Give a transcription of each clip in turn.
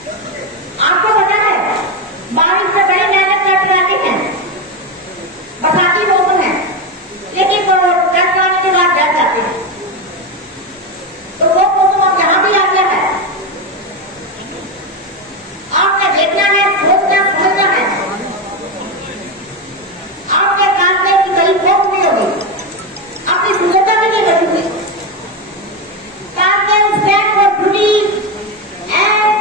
आपको पता है बारिश से बड़ी मेहनत करते रहते हैं, बरसाती मौसम है, लेकिन वो टकराने के बाद डर जाते हैं। तो वो मौसम अब यहाँ भी आ गया है। आपने देखना है, सोचना समझना है। आपके कानवे की गली बहुत नहीं हो गई, आपकी सुंदरता भी नहीं बढ़ी। कानवे stand for beauty and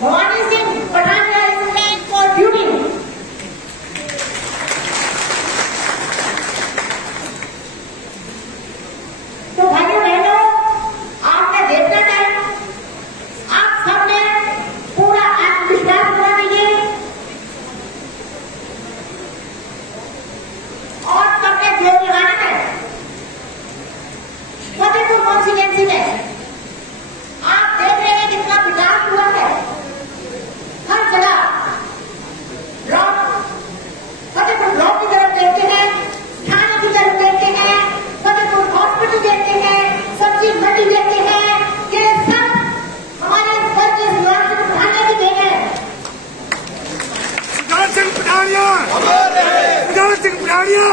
Bhawani Singh Pathania stand for beauty. तो भाइयों बहनों, आपने देखना है, आप सबने पूरा आत्मविश्वास बना दीजिए और सबने जोर लगाना है। फतेहपुर कॉन्स्टिट्यूएंसी में आप देख रहे हैं कितना विकास हुआ है। हर जगह ब्लॉक, फतेहपुर ब्लॉक की तरफ देखते हैं, थाने की तरफ देखते हैं, फतेहपुर हॉस्पिटल देखते हैं, सब्जी मंडी देखते हैं, ये सब हमारे स्तर के सुधार को बढ़ाने की देन है। प्रधान सिंह पठानिया, प्रधान सिंह पठानिया,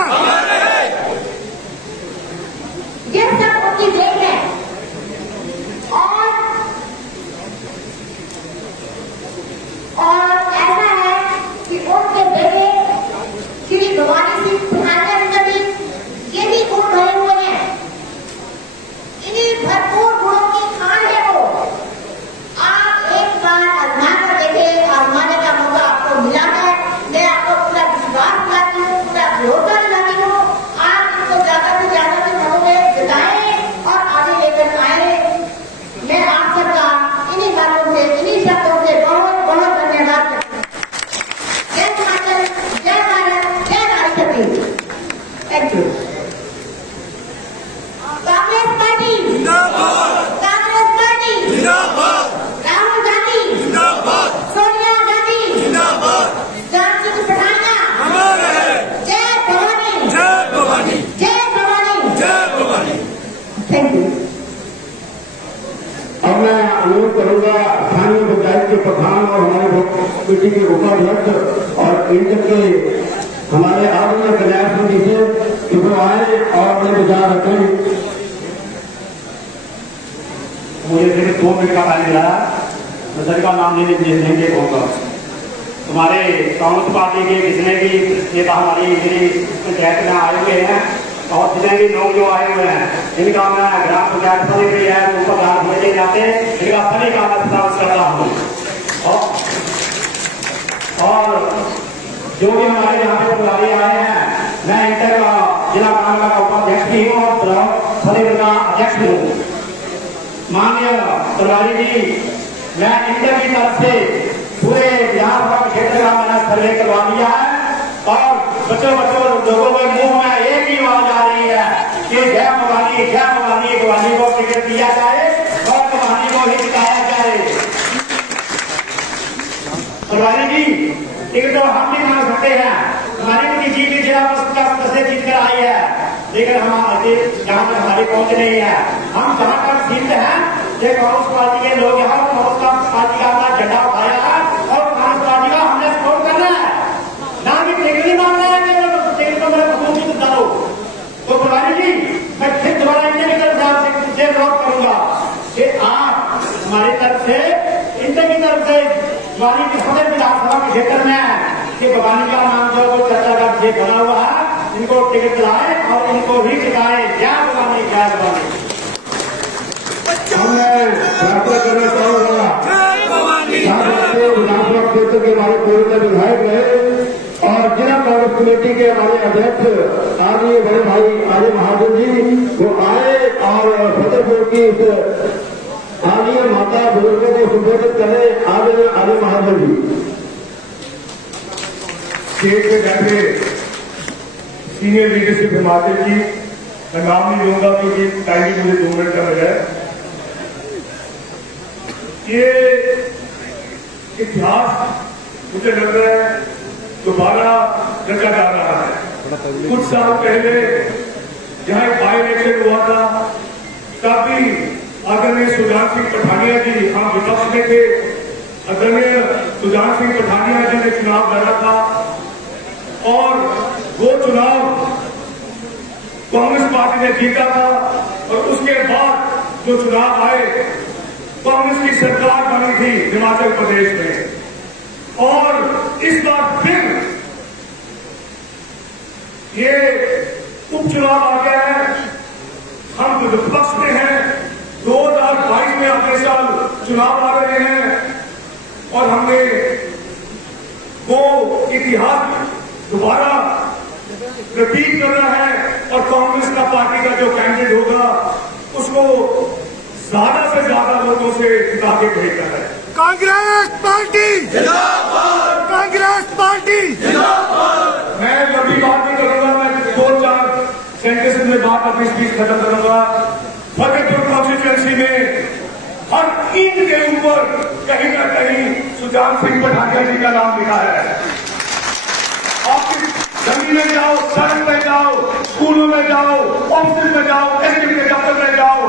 ये सब उनकी देन है। और ऐसा है कि उनके बेटे श्री भवानी सिंह पठानिया ने भी ये भी गुण भरे हुए हैं। इन्हीं भरपूर गुणों की खान है वो। आप एक बार आजमा कर देखें, आजमाने का मौका आपको मिला है। मैं आपको पूरा विश्वास दिलाती हूँ, पूरा भरोसा दिलाती हूँ। आप इनको ज्यादा से ज्यादा भी मनों में जताएं और आगे लेकर आए। मैं आप सबका इन्हीं बातों से, इन्हीं शब्दों से बहुत बहुत धन्यवाद करती हूँ। जय हिमाचल, जय भारत, जय नारी शक्ति। Thank you. कांग्रेस पार्टी जिंदाबाद, कांग्रेस पार्टी जिंदाबाद, राहुल गांधी जिंदाबाद, सोनिया गांधी जिंदाबाद, प्रधान सिंह पठानिया अमर है, जय भवानी, जय भवानी, जय भवानी, जय भवानी। Thank you. अब मैं अनुरोध करूंगा स्थानीय पंचायत के प्रधान और हमारे कमेटी के उपाध्यक्ष और इंटर के हमारे आदरणीय कल्याण समिति से कि वो आए और अपने विचार रखें। मुझे सिर्फ 2 मिनट का टाइम मिला है, मैं सर का नाम नहीं कहूँगा। तुम्हारे कांग्रेस पार्टी के जितने भी नेता हमारी मेरी पंचायत में आए हुए हैं और जितने भी लोग जो आए हुए हैं, इनका मैं ग्राम पंचायत समिति भी है ऊपर ग्राम समझे जाते, इनका सभी का मैं प्रस्ताव कर रहा हूँ। और जो भी हमारे यहाँ पे पुजारी आए हैं, मैं इंटर का जिला कांग्रेस का उपाध्यक्ष भी हूँ और समिति का अध्यक्ष भी हूँ। माननीय प्रभारी जी, मैं इंटर की तरफ से पूरे विधानसभा क्षेत्र का मैंने सर्वे करवा दिया है और बच्चों लोगों के मुंह में एक ही आवाज आ रही है कि जय भवानी, जय भवानी। भवानी को टिकट दिया जाए और भवानी को ही जिताया जाए। प्रभारी जी, टिकट तो हम भी मांग सकते हैं, हमारी भी जीत जिला से जीत कर आई है, लेकिन हम जहाँ तक हमारी पहुंच नहीं है। हम जहाँ तक सीमित हैं, ये कांग्रेस पार्टी के लोग यहाँ कांग्रेस पार्टी का अपना झंडा उठाया है और कांग्रेस पार्टी का हमने सपोर्ट करना है, ना कि टिकट नहीं मांगना है कि टिकट को मेरे हुकूम की डालो। तो प्रधानी जी, मैं फिर दोबारा इनके की तरफ से अनुरोध करूंगा कि आप हमारी तरफ से, इनके की तरफ से हमारी सदर विधानसभा के क्षेत्र में कि भवानी का नाम जो चर्चा का विषय बना हुआ है, इनको टिकट दिलाए और इनको भी टिकाए। जय भवानी, जय भवानी। मैं प्रार्थना करना चाहूंगा विधानसभा क्षेत्र के हमारे पूर्व विधायक रहे और जिला कांग्रेस कमेटी के हमारे अध्यक्ष आदरणीय बड़े भाई आर्य महाजन जी वो आए और फतेहपुर की इस आदरणीय माता बुजुर्गों को संबोधित करें। आर्य महाजन जी स्टेज पे बैठे सीनियर लीडरशिप हिमाचल जी, मैं नाम नहीं लूंगा क्योंकि टाइम मुझे 2 मिनट का मिला है। ये इतिहास मुझे लग रहा है दोबारा रचा जा रहा है। कुछ साल पहले जहां एक बाई इलेक्शन हुआ था, तब भी आदरणीय सुजान सिंह पठानिया जी हम विपक्ष में थे, आदरणीय सुजान सिंह पठानिया जी ने चुनाव लड़ा था और वो चुनाव कांग्रेस पार्टी ने जीता था और उसके बाद जो चुनाव आए कांग्रेस की सरकार बनी थी हिमाचल प्रदेश में और इस बार फिर ये उपचुनाव आ गया है। हम विपक्ष में हैं, 2022 में अगले साल चुनाव आ रहे हैं और हमने वो इतिहास दोबारा रिपीट करना है और कांग्रेस का पार्टी का जो कैंडिडेट होगा उसको ज्यादा से ज्यादा लोगों से जिता के भेजना है। कांग्रेस पार्टी जिंदाबाद, कांग्रेस पार्टी जिंदाबाद। मैं लंबी बात नहीं करूंगा, मैं 2-4 सेंटेंस में बात अपनी स्पीच खत्म करूंगा। फतेहपुर कॉन्स्टिट्यूएंसी में हर ईंट के ऊपर कहीं ना कहीं सुजान सिंह पठानिया जी का नाम लिखा है। आप जमीन में जाओ, सड़क में जाओ, स्कूलों में जाओ, ऑफिस में जाओ, एसडीएम के दफ्तर में जाओ,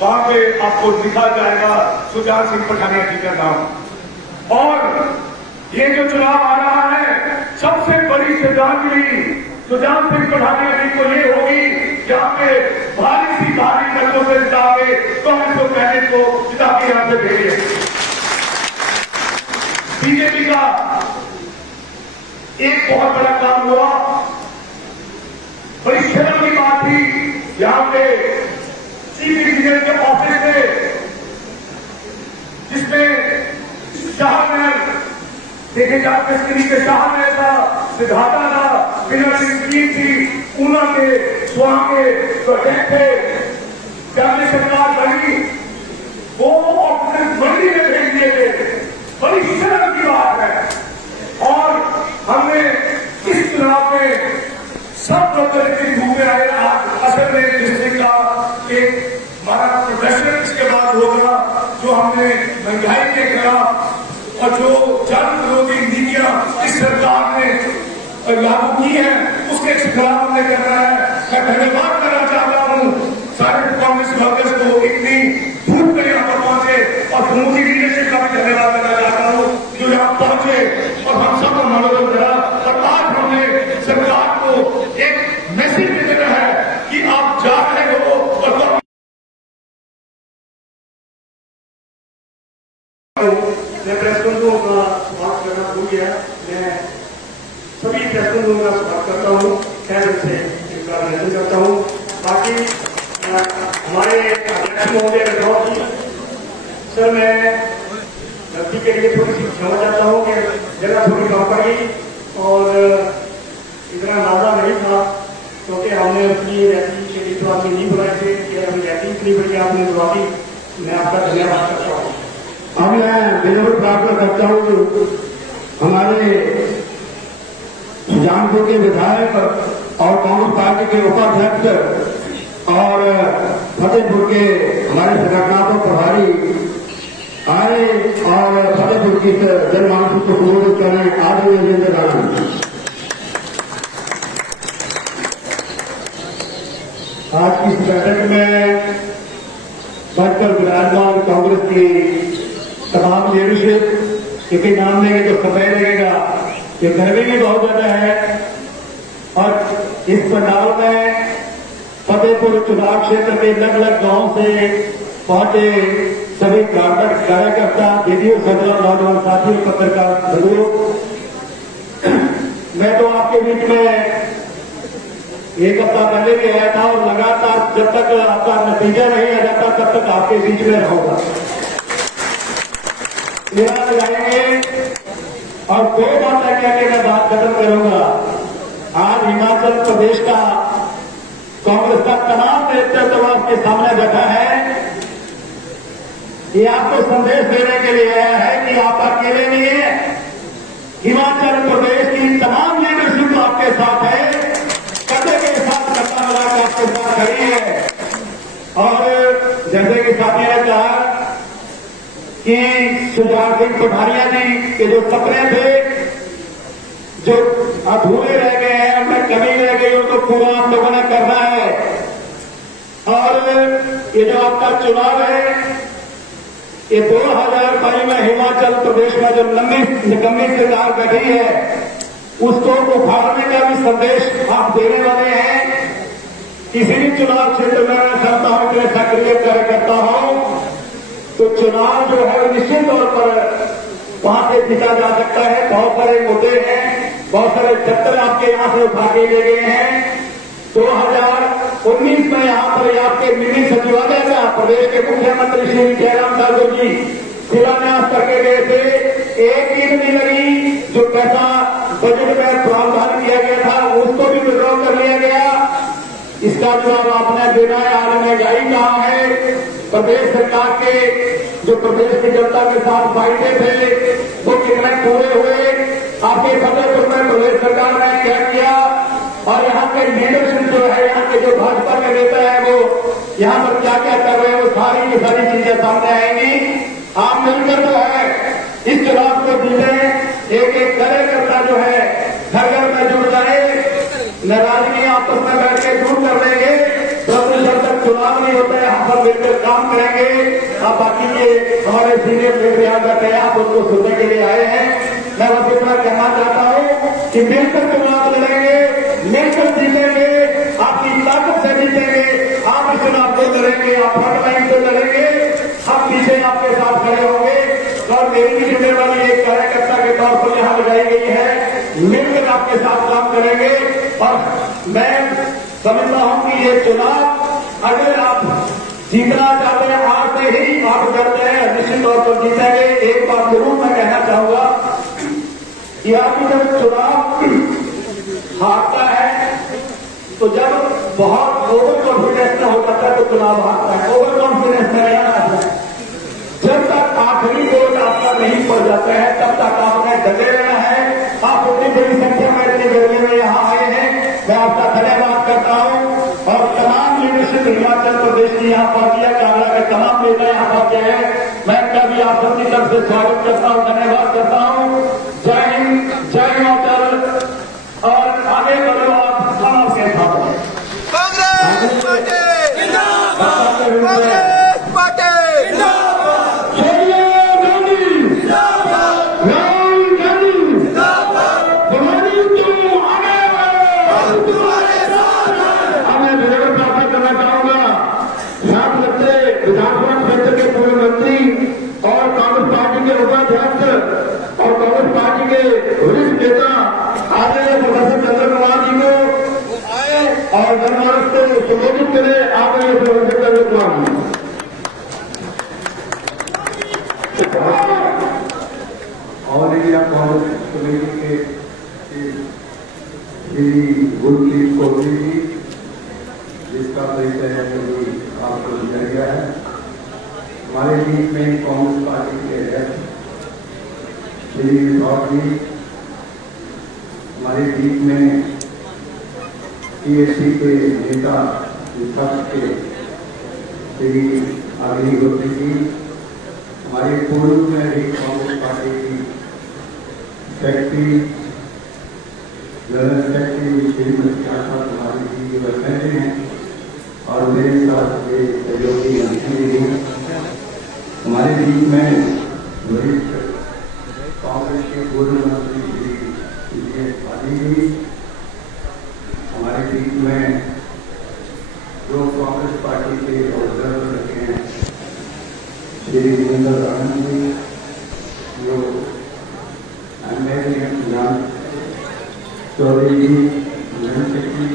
वहां पे आपको लिखा जाएगा सुजान सिंह पठानिया जी का नाम। और ये जो चुनाव आ रहा है सबसे बड़ी श्रद्धांजलि सुजान सिंह पठानिया जी को ये होगी जहां पे भारी मतों से जितावे कांग्रेस को कैंडिडेट को जिता के यहां से भेजे। बीजेपी का एक बहुत बड़ा काम हुआ, बड़ी शर्म की बात थी, यहां पे चीफ इंजीनियर के ऑफिस से जिसमें शाहमहल देखे जाते स्क्रीन के शाहमहल था, सिद्धार्था था, फिनल स्कीम थी, ऊना के स्वां के प्रोजेक्ट थे, पहले सरकार बनी, वो ऑफिस मंडी में भेज दिए गए। बड़ी शर्म की बात है। और हमने इस चुनाव में सब लोग धूप में आए। आज असल में डिस्ट्रिक्ट का एक हमारा प्रदर्शन इसके बाद होगा जो हमने महंगाई के खिलाफ और जो जन विरोधी नीतियां इस सरकार ने लागू की है उसके खिलाफ हमने करना है। मैं धन्यवाद करना चाहता हूं सारे कांग्रेस वर्कर्स को इतनी धूप में यहां पर पहुंचे और मोदी लीडरशिप का भी धन्यवाद करना चाहता हूं जो यहां पहुंचे और हम सबको मनोरंजन करा। और आज हमने सरकार को एक मैसेज दे देना है कि आप जा रहे हो और मैं प्रेस बंधुओं का बात करना भूल गया। मैं सभी प्रेस बंधुओं का स्वागत करता हूँ, खैर से इनका अभिनंदन करता हूँ। बाकी हमारे अध्यक्ष महोदय राठौर जी, सर मैं गलती के लिए थोड़ी सी क्षमा चाहता हूँ कि जगह थोड़ी कम पड़ी और इतना अंदाजा नहीं था क्योंकि हमने अपनी रैली के लिए तो आपने नहीं बुलाए थे कि अभी रैली इतनी बड़ी आपने बुला दी। मैं आपका धन्यवाद करता हूँ। अब मैं विनम्र प्रार्थना करता हूँ हमारे सुजानपुर के विधायक और कांग्रेस पार्टी के उपाध्यक्ष और फतेहपुर के हमारे संगठनात्मक प्रभारी आए और फतेहपुर की जनमानस को संबोधित करें। आदरणीय राजेंद्र राणा। आज की इस बैठक में बढ़कर विराजमान कांग्रेस की तमाम लीडरशिप क्योंकि नाम लेंगे तो समय लगेगा, ये गर्मी भी बहुत ज्यादा है और इस पंडाल में फतेहपुर चुनाव क्षेत्र के अलग अलग गांव से पहुंचे सभी कार्यकर्ता, दीदियों, सदर, नौजवान साथियों, पत्रकार बंधुओं, मैं तो आपके बीच में एक हफ्ता पहले भी आया था और लगातार जब तक आपका नतीजा नहीं आ जाता तब तक आपके बीच में रहूंगा। मेरा लगाएंगे और दो बातें कह के मैं बात खत्म करूंगा। आज हिमाचल प्रदेश का कांग्रेस का तमाम नेतृत्व आपके सामने बैठा है। ये आपको संदेश देने के लिए आया है कि आप अकेले नहीं है, हिमाचल प्रदेश की तमाम लीडरशिप आपके साथ है, कदे के साथ कदम मिला के आपके साथ खड़ी है। और जैसे कि साथी ने कहा कि सुजान सिंह पठानिया जी के जो सपने थे जो अधूरे रह गए हैं, उनमें कमी रह गई, उनको पूरा आप लोगों ने करना है। और ये जो आपका चुनाव है ये 2022 में हिमाचल प्रदेश में जो निकम्मी सरकार बैठी है उसको उखाड़ने का भी संदेश आप देने वाले हैं। किसी भी चुनाव क्षेत्र में मैं समझता हूं कि सक्रिय कार्यकर्ता हूं तो चुनाव जो है निश्चित तौर पर वहां से जीता जा सकता है। बहुत सारे मुद्दे हैं, बहुत सारे चक्कर आपके यहां से उठा के ले गए हैं। 2019 में यहां पर आपके मिनी सचिवालय का प्रदेश के मुख्यमंत्री श्री जयराम ठाकुर जी शिलान्यास करके गए थे। एक दिन नहीं लगी, जो पैसा बजट में प्रावधान किया गया था उसको भी विड्रॉ कर लिया गया। इसका जवाब आपने देना है। आज महंगाई कहां है? प्रदेश सरकार के जो प्रदेश की जनता के साथ वायदे थे वो कितने पूरे हुए? आपके फतेहपुर में प्रदेश सरकार ने क्या किया? और यहाँ के लीडरशिप जो है, यहाँ के जो भाजपा के नेता है वो यहाँ पर क्या क्या कर रहे हैं, वो सारी की सारी चीजें सामने आएंगी। आप मिलकर जो है इस चुनाव को जीते। एक एक कार्यकर्ता जो है घर घर में जुड़ जाए, नाराजगी आपस में बैठ के दूर कर देंगे। जब तक चुनाव नहीं होता है हम सब मिलकर काम करेंगे। आप बाकी के हमारे सीनियर लीडर यहाँ बैठे हैं, आप उनको सुनने के लिए आए हैं। मैं बस इतना कहना चाहता हूँ कि मिलकर चुनाव लड़ेंगे, मिलकर जीतेंगे, आपकी ताकत से जीतेंगे। आप इस चुनाव को लड़ेंगे, आप फ्रंटलाइन से लड़ेंगे, हम पीछे आपके साथ खड़े होंगे। और मेरी भी जिम्मेवारी एक कार्यकर्ता के तौर पर यहाँ लगाई गई है, मिलकर आपके साथ काम करेंगे। और मैं समझता हूं कि ये चुनाव अगर आप जीतना चाहते हैं आज से ही आप करते हैं, निश्चित तौर पर जीतेंगे। एक बात जरूर मैं कहना चाहूंगा कि आपकी जब चुनाव हारता है तो जब बहुत ओवर कॉन्फिडेंस में हो जाता है तो चुनाव हारता है। ओवर कॉन्फिडेंस में नहीं आता है। जब तक आखिरी वोट आपका नहीं पड़ जाता है तब तक आपने डटे रहना है। आप उतनी बड़ी संख्या में इतनी गर्मी में यहाँ आए हैं, मैं आपका धन्यवाद करता हूँ। और तमाम लीडरशिप हिमाचल प्रदेश की यहाँ पार्टियां कांगड़ा के तमाम नेता यहाँ पहुंचे हैं, मैं इनका भी आप सबकी तरफ से स्वागत करता हूँ, धन्यवाद करता हूँ। जय हिंद, जय हिमाचल। और आगे बढ़ो आप हम आपके साथ हैं। कांग्रेस पार्टी जिंदाबाद, कांग्रेस पार्टी विधानसभा क्षेत्र के पूर्व मंत्री और कांग्रेस पार्टी के उपाध्यक्ष और कांग्रेस पार्टी के वरिष्ठ नेता आदरणीय प्रोफेसर चंद्र कुमार जी को आए और जनमानस को संबोधित करें। आदरणीय प्रोफेसर चंद्र Kumar ji. All India Congress committee के श्री गुरप्रीत कोहली जी, जिसका परिचय आपको दिया गया है। हमारे बीच में कांग्रेस पार्टी के अध्यक्ष श्री राठौर जी, हमारे बीच में टीएससी के नेता विपक्ष के श्री अग्निहोत्री जी, हमारे पूर्व में भी कांग्रेस पार्टी की secretary general secretary Shrimati Asha Kumari ji बैठे हैं और मेरे साथ ये सहयोगी मंत्री जी। हमारे बीच में वरिष्ठ कांग्रेस के पूर्व मंत्री श्री पाटिल जी, हमारे बीच में जो कांग्रेस पार्टी के ऑब्जर्वर रखे हैं श्री वीरेंद्र आनंद जी, जो एमएलए चौधरी जी, सेक्रेटरी,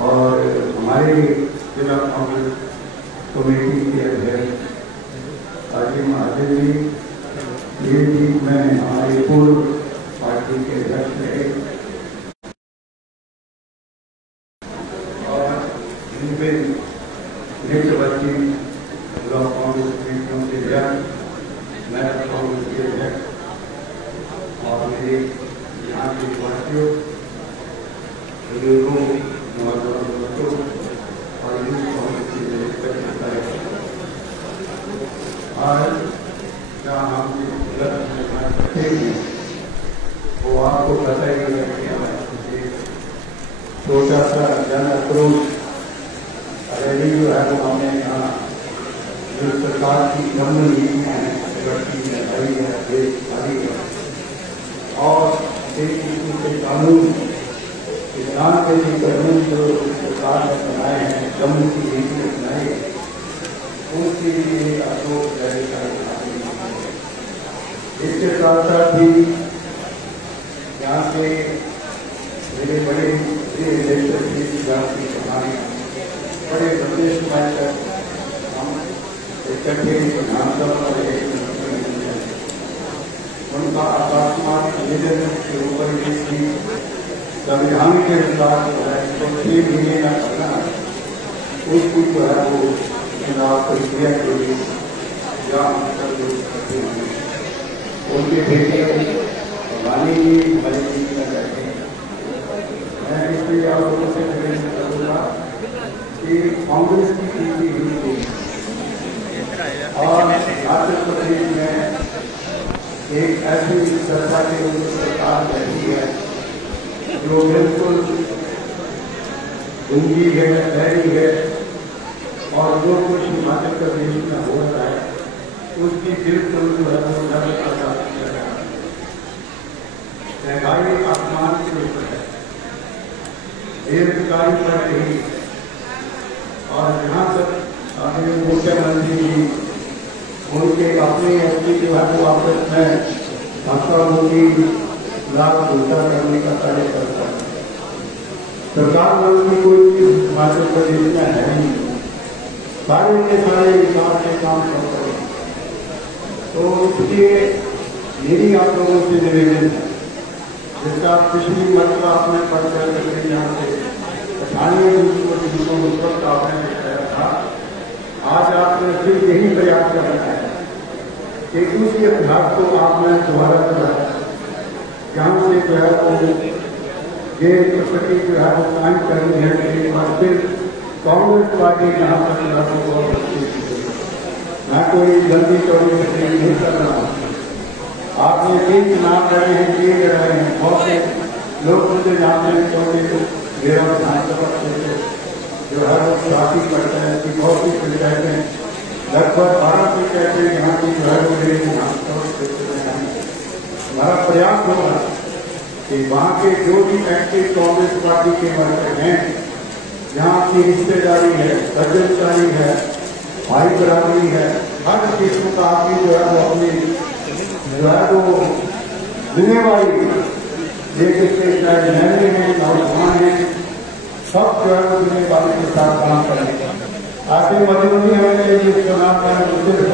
और हमारे जिला कांग्रेस कमेटी के अध्यक्ष अजय महाजन जी, ये बीच में हमारे पूर्व पार्टी के अध्यक्ष रहे और इनमें नेतृत्व ब्लॉक कांग्रेस कमेटियों के अध्यक्ष, मैं कांग्रेस के अध्यक्ष और मेरे यहाँ के वासियों, बुजुर्गों, नौजवान बच्चों और यूथ कांग्रेस के आज जहाँ हम करते हैं वो आपको पता ही है कि छोटा सा जन आक्रोश रैली जो है वो हमने यहाँ जो सरकार की गंभीर नीतियां हैं, बढ़ती महंगाई है, बेरोजगारी है और देश के कानून, किसान के लिए कानून जो सरकार ने बनाए हैं, जम्मू की नीति अपनाई है, उनके लिए अशोक रहेगा। इसके साथ साथ ही यहाँ के मेरे बड़े बड़े प्रदेश में हम इकट्ठे उनका आकाशमान निवेदन के ऊपर संविधान के अनुसार जो है तो 3 महीने का करना उसकी जो है वो चुनाव प्रक्रिया के लिए करते हैं। उनके बेटे वाली हमारे बीच में रहते हैं। मैं इसलिए आप लोगों से निवेदन करूँगा कि कांग्रेस की नीति हुई थी और हिमाचल प्रदेश में एक ऐसी सरकार रहती है जो बिल्कुल ऊंची है, गहरी है और जो कुछ हिमाचल प्रदेश में हो रहा है उसकी बिल्कुल जो है वो महंगाई आसमान के ऊपर है, बेरोजगारी बढ़ रही है और जहाँ तक आगे मुख्यमंत्री जी उनके अपने एसपी के बाद आपस में भाजपा मोदी लाभ उल्टा करने का कार्य करता है। सरकार में उनकी कोई हिमाचल प्रदेश में है नहीं, सारे के सारे विकास के काम कर रहे हैं। तो इसलिए मेरी आप लोगों से निवेदन है, जिसका पिछली मरतबा आपने पढ़कर यहाँ से 98 उस वक्त आपने बताया था, आज आपने फिर यही प्रयास करना है कि उसी अभ्यास को आपने दोबारा कराया, जहाँ से जो है वो ये प्रकृति जो है वो कायम करनी है और फिर कांग्रेस पार्टी यहाँ पर लागू हो सकती है। मैं कोई जल्दी चौड़ी नहीं कर रहा हूँ, आपने कई चुनाव लड़े हैं, किए रहे हैं, बहुत से लोग मुझे जानते हैं क्योंकि मेरा विधानसभा क्षेत्र जो है वो काफी पड़ता है कि बहुत सी पंचायतें हैं, लगभग 12 पंचायतें यहाँ की जो है वो मेरे विधानसभा क्षेत्र में हैं। हमारा प्रयास होगा कि वहाँ के जो भी एक्टिव कांग्रेस पार्टी के वर्कर हैं, जहाँ की रिश्तेदारी है, सज्जनदारी है, भाई बराबरी है, हर किस्म का आदमी जो है वो अपनी जो है वो जिम्मेवारी लेके चाहे नहरे हैं, नौजवान हैं, सब जो है वो जिम्मेवारी के साथ काम करेंगे। आगे मजबूरी हमें इस चुनाव में सिर्फ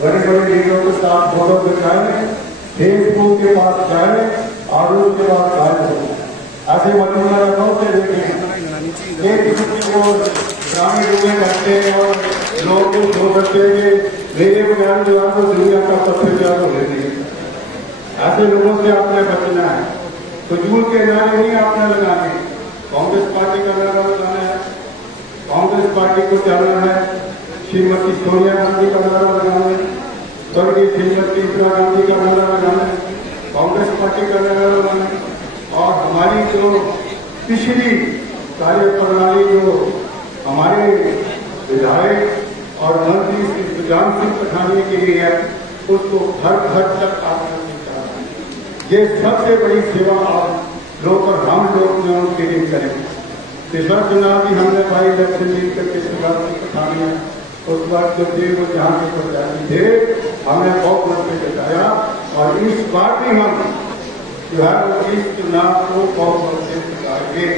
बड़े बड़े लीडरों के साथ फोटो दिखाए, फेसबुक के पास जाए और उसके बाद गायब हो। ऐसे मजबूरा बहुत से देखें एक दूसरे को ग्रामीण रूप करते हैं और लोग को शो करते हैं मेरे बगैर जो है वो दुनिया का सबसे ज्यादा ले नहीं। ऐसे लोगों से आपने बचना है, फजूल के नारे नहीं आपने लगाने, कांग्रेस पार्टी का नारा लगाना है, कांग्रेस पार्टी को चलना है, श्रीमती सोनिया गांधी का नारा लगाना है, स्वर्गीय श्रीमती इंदिरा गांधी का नारा लगाना है, कांग्रेस पार्टी का नारा लगाना है और हमारी जो पिछली कार्य प्रणाली जो हमारे विधायक और मंत्री सुजान सिंह पठानिया के लिए है उसको घर घर तक आपने पहुंचाना है। ये सबसे बड़ी सेवा आप लोग और हम लोग उनके लिए करेंगे। पिछला चुनाव भी हमने भाई इलेक्शन जीत करके सुजान सिंह पठानिया उस वक्त जो थे वो जहाँ के प्रत्याशी थे हमने बहुत मौके बताया और इस बार भी हम जो है इस चुनाव को बहुत मौके बताएंगे।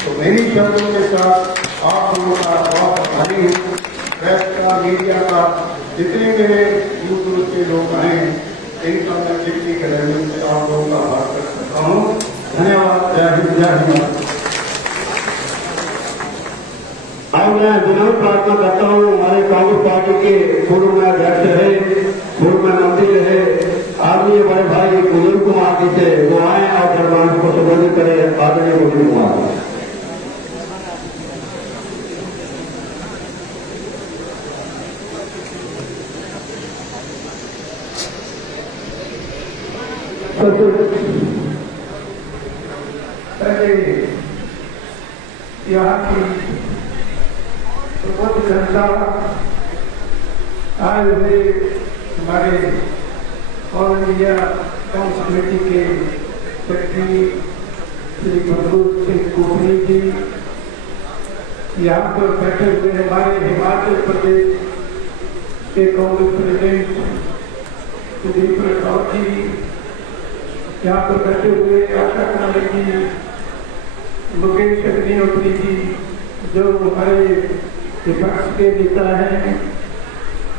तो मेरी शब्दों के साथ आप लोगों का बहुत आभारी हूँ, प्रेस का, मीडिया का, जितने मेरे दूर दूर के लोग आए हैं इनका मैं जितनी करने से आप लोगों का आभार कर सकता हूँ। धन्यवाद। जय हिंद, जय हिंद। अब मैं विनम्र प्रार्थना करता हूँ हमारे कांग्रेस पार्टी के पूर्व में अध्यक्ष रहे, पूर्व में मंत्री रहे, आदरणीय बड़े भाई बुजुर्ग कुमार जी से वो आए और दरबार को संबोधित करें। आदरणीय बुजुर्ग कुमार। पहले यहाँ की प्रबुद्ध जनता आज हुए हमारे ऑल इंडिया कांग्रेस कमेटी के सेक्रेटरी श्री मनोज सिंह कोहली जी, यहाँ पर बैठे हुए हमारे हिमाचल प्रदेश के कांग्रेस प्रेसिडेंट सुदीप राठौर जी, यहाँ पर बैठे हुए आशा कुमारी जी, मुकेश अग्निहोत्री जी जो हमारे विपक्ष के नेता हैं,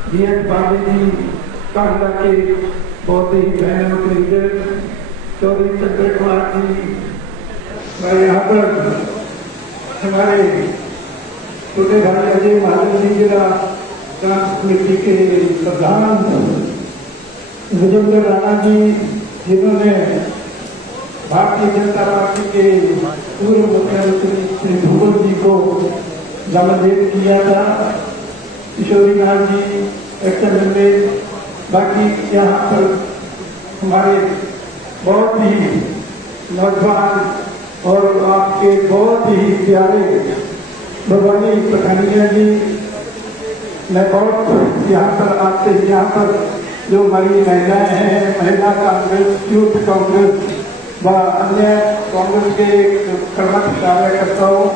जीएस पांडे जी कांगड़ा के बहुत ही बहनों के लीडर, चौधरी चंद्र कुमार जी, मैं यहाँ पर हमारे छोटे भाई अजय महाजन जी जिला कांग्रेस कमेटी के प्रधान विजेंद्र राणा जी, जिन्होंने भारतीय जनता पार्टी के पूर्व मुख्यमंत्री श्री भूगोल जी को जमानत किया था, किशोरी लाल जी, एक्सएमएलए, बाकी यहाँ पर हमारे बहुत ही नौजवान और आपके बहुत ही प्यारे भवानी पठानिया जी, मैं बहुत यहाँ पर आपसे यहाँ पर जो हमारी महिलाएं हैं, महिला कांग्रेस, यूथ कांग्रेस व अन्य कांग्रेस के कर्मठ कार्यकर्ताओं,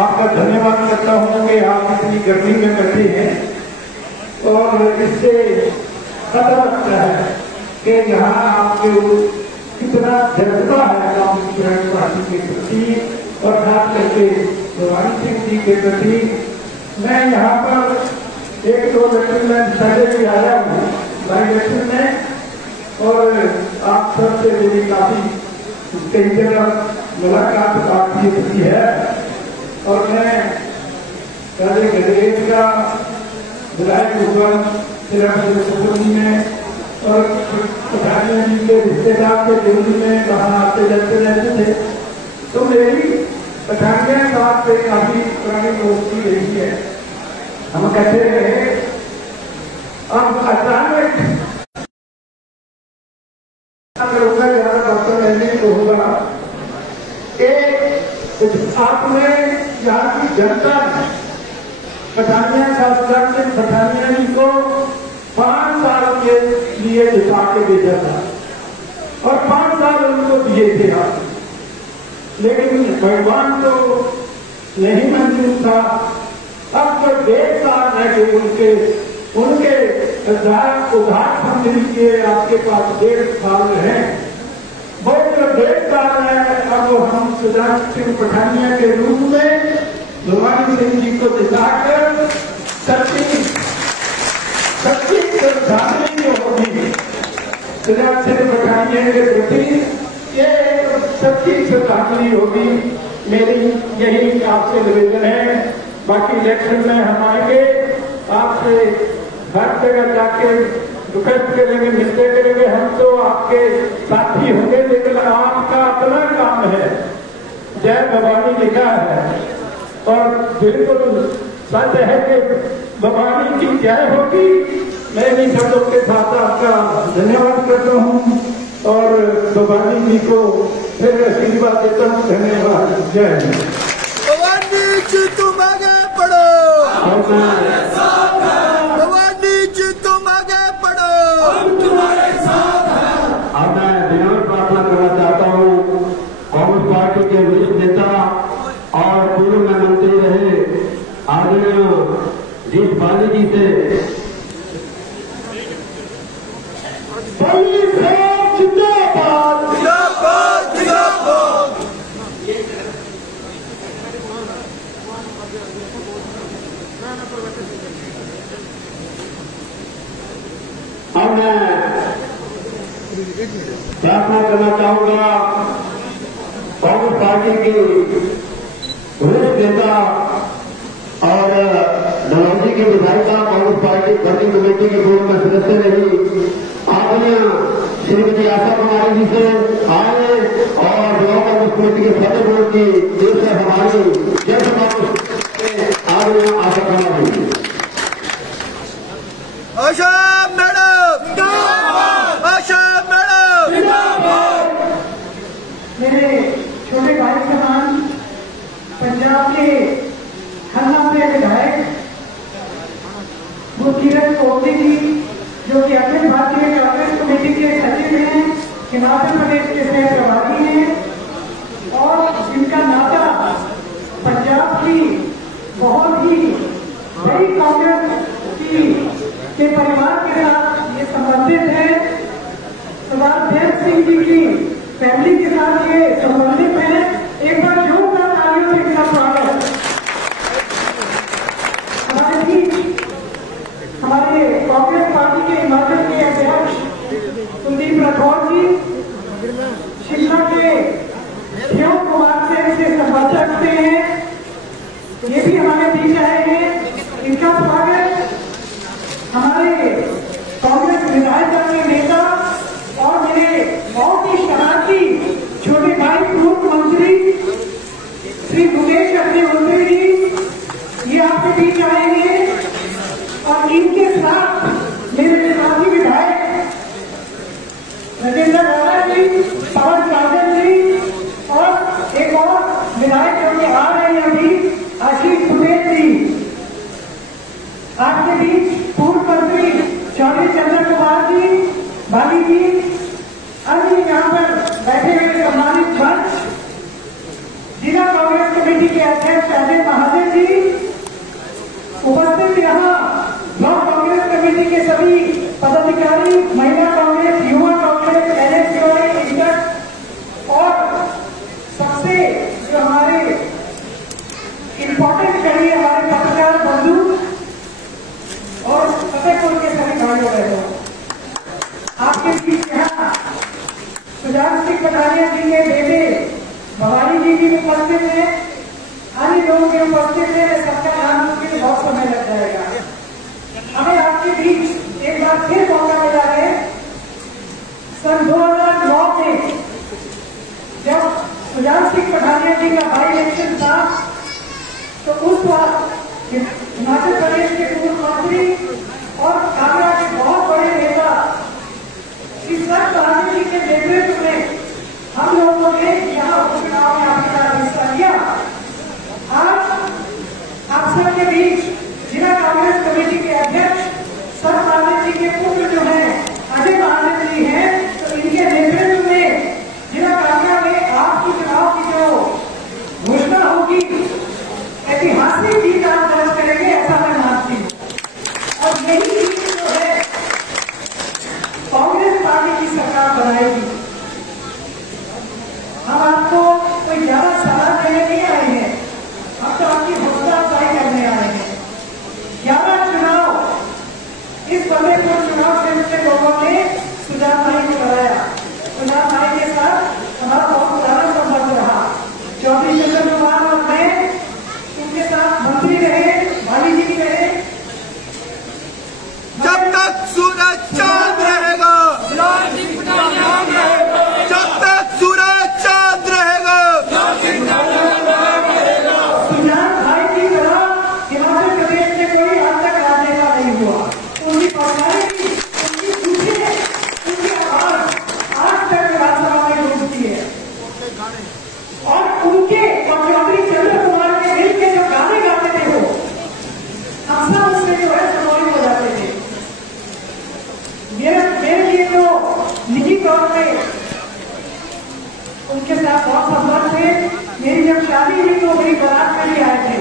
आपका धन्यवाद करता हूँ कि आप इतनी गर्मी में बैठे हैं और इससे पता लगता है कि यहाँ आपके कितना जज्बा है कांग्रेस पार्टी के प्रति और खास करके भवानी सिंह जी के प्रति। मैं यहाँ पर एक दो इलेक्शन में पहले भी आया हूँ बाई इलेक्शन में और आप सबसे मेरी काफी कई जगह मुलाकात बातचीत की है और मैं पहले गजरेज का विधायक हुआ सिराजी में और पठानिया जी के रिश्तेदार के दिल्ली में वहाँ आते जाते रहते थे, तो मेरी पठानिया साहब से काफी पुरानी दोस्ती रही है। हम कहते रहे, अब अचानक करूंगा जहाँ डॉक्टर रहने को होगा आपने यहाँ की जनता ने पठानिया खासकर से पठानिया जी को 5 साल के लिए जिता के भेजा था और 5 साल उनको दिए थे आप, लेकिन भगवान तो नहीं मंजूर था। अब जो 1.5 साल है कि उनके उधार मंत्री के आपके पास 1.5 साल है, वो जो 1.5 साल है अब हम सुजान सिंह पठानिया के रूप में भवानी सिंह जी को जिताकर सच्ची श्रद्धांजलि जो होगी सुजान सिंह पठानिया के प्रति, ये सच्ची श्रद्धांजलि होगी। मेरी यही आपसे निवेदन है। बाकी इलेक्शन में हम आएंगे, आपसे हर जगह जाके रिक्वेस्ट करेंगे, मिलते करेंगे, हम तो आपके साथी होंगे, लेकिन आपका अपना काम है। जय भवानी लिखा है और बिल्कुल सच है कि भवानी की जय होगी। मैं इन शब्दों के साथ आपका धन्यवाद करता हूँ और भवानी जी को फिर आशीर्वाद देता हूँ। धन्यवाद। जय हिंद। भवानी जी तुम आगे बढ़ो, भवानी जी तुम आगे बढ़ो, हम तुम्हारे साथ हैं। अब मैं विनम्र प्रार्थना करना चाहता हूँ कांग्रेस पार्टी के वरिष्ठ नेता और पूर्व में मंत्री रहे आदरणीय जीत पांडे जी से जिंदाबाद जिंदाबाद जिंदाबाद। अब मैं प्रार्थना करना चाहूंगा कांग्रेस पार्टी के वरिष्ठ नेता और डलहौजी की विधायिका, कांग्रेस पार्टी वर्किंग कमेटी की पूर्व में सदस्य रही आदरणीय श्रीमती आशा कुमारी जी से आए और ब्लॉक कांग्रेस कमेटी के सदस्य बोर्ड की देश से हमारी जय आदरणीय आशा कुमारी जी। आशा मैडम जिंदाबाद, आशा मैडम जिंदाबाद। मेरे छोटे भाई समान पंजाब के खन्ना से विधायक मुफ्ती सचिव हैं, हिमाचल प्रदेश के सह प्रभारी हैं और इनका नाता पंजाब की बहुत ही बड़ी कांग्रेस के परिवार के साथ ये संबंधित है। सरदार देव सिंह जी की फैमिली के साथ ये संबंधित है। एक बार जोरदार तालियों से इनका स्वागत। हमारे बीच हमारे कांग्रेस पार्टी के हिमाचल के अध्यक्ष कुलदीप राठौर जी, शिमला के शिव कुमार से संपर्क रखते हैं, ये भी हमारे बीच आए हैं, इनका स्वागत। हमारे कांग्रेस विधायक दल के नेता और मेरे बहुत ही शरारती छोटे भाई पूर्व मंत्री श्री मुकेश अग्निहोत्री जी, ये आपके बीच आएंगे और इनके साथ मेरे साथी विधायक राजेंद्र राणा जी, पवन काजल जी और एक और विधायक जो कि आ रहे हैं अभी, आशीष कुबेर जी। आपके बीच पूर्व मंत्री चौधरी चंद्र कुमार जी, भाली जी, अन्य यहाँ पर बैठे हुए सम्मानित मंच, जिला कांग्रेस कमेटी के अध्यक्ष अजय महाजन जी, उपस्थित यहाँ ब्लॉक कांग्रेस कमेटी के सभी पदाधिकारी, महिला कांग्रेस, युवा कांग्रेस, NSUI, इंटर और सबसे जो हमारे इम्पोर्टेंट कड़ी हमारे पत्रकार बंधु और फतेहपुर के सभी भाइयों बहनों, आपके बीच यहाँ सुजान सिंह पठानिया जी के बेटे भवानी जी भी उपस्थित हैं, अन्य लोगों के उपस्थित हैं। सबका नाम के लिए बहुत समय लग जाएगा। हमें आपके बीच एक बार फिर मौका मिला है। सन 2009 में जब सुजान सिंह पठानिया जी का बाई इलेक्शन था, तो उस वक्त हिमाचल प्रदेश के पूर्व मंत्री और कांगड़ा के बहुत बड़े नेता श्री सर बहादुर जी के नेतृत्व में हम लोगों ने यहाँ उपचुनाव में अपना हिस्सा लिया। आज आप सबके बीच जिला कांग्रेस कमेटी के अध्यक्ष सर बहादुर जी के पुत्र जो हैं अजय बहादुर जी हैं, तो इनके नेतृत्व में जिला कांगड़ा में आपकी चुनाव की जो घोषणा होगी, ऐतिहासिक जीत आप दर्ज करेंगे, ऐसा मैं मानती हूँ। और यही जीत जो है कांग्रेस पार्टी की सरकार बनाएगी। हम आपको कोई ज्यादा सलाह देने नहीं आए हैं, हम तो आपकी हौसला अफजाई करने आए हैं। 11 चुनाव इस फतेहपुर चुनाव क्षेत्र के लोगों ने सुजान भाई को कराया। सुजान भाई के साथ हमारा बहुत पुराना संबंध रहा। चौधरी चंद्र कुमार और मैं उनके साथ मंत्री रहे, भाली जी रहे। जब तक सूरज चांद रहेगा, जब तक सूरज चांद रहेगा, सुजान भाई की तरह हिमाचल प्रदेश में कोई आज तक राजनेता नहीं हुआ। उनकी पर्सनालिटी, उनकी खुशी, उनकी आवाज आज तक विधानसभा में गूंजती है। और उनके और चौधरी चंद्र कुमार के दिल के जो गाने गाते थे वो हम सब उसमें जो है सम्मानित हो जाते थे। मेरे लिए तो निजी तौर पे उनके साथ बहुत संबंध थे। मेरी जब शादी हुई तो मेरी बारात में भी आए थे।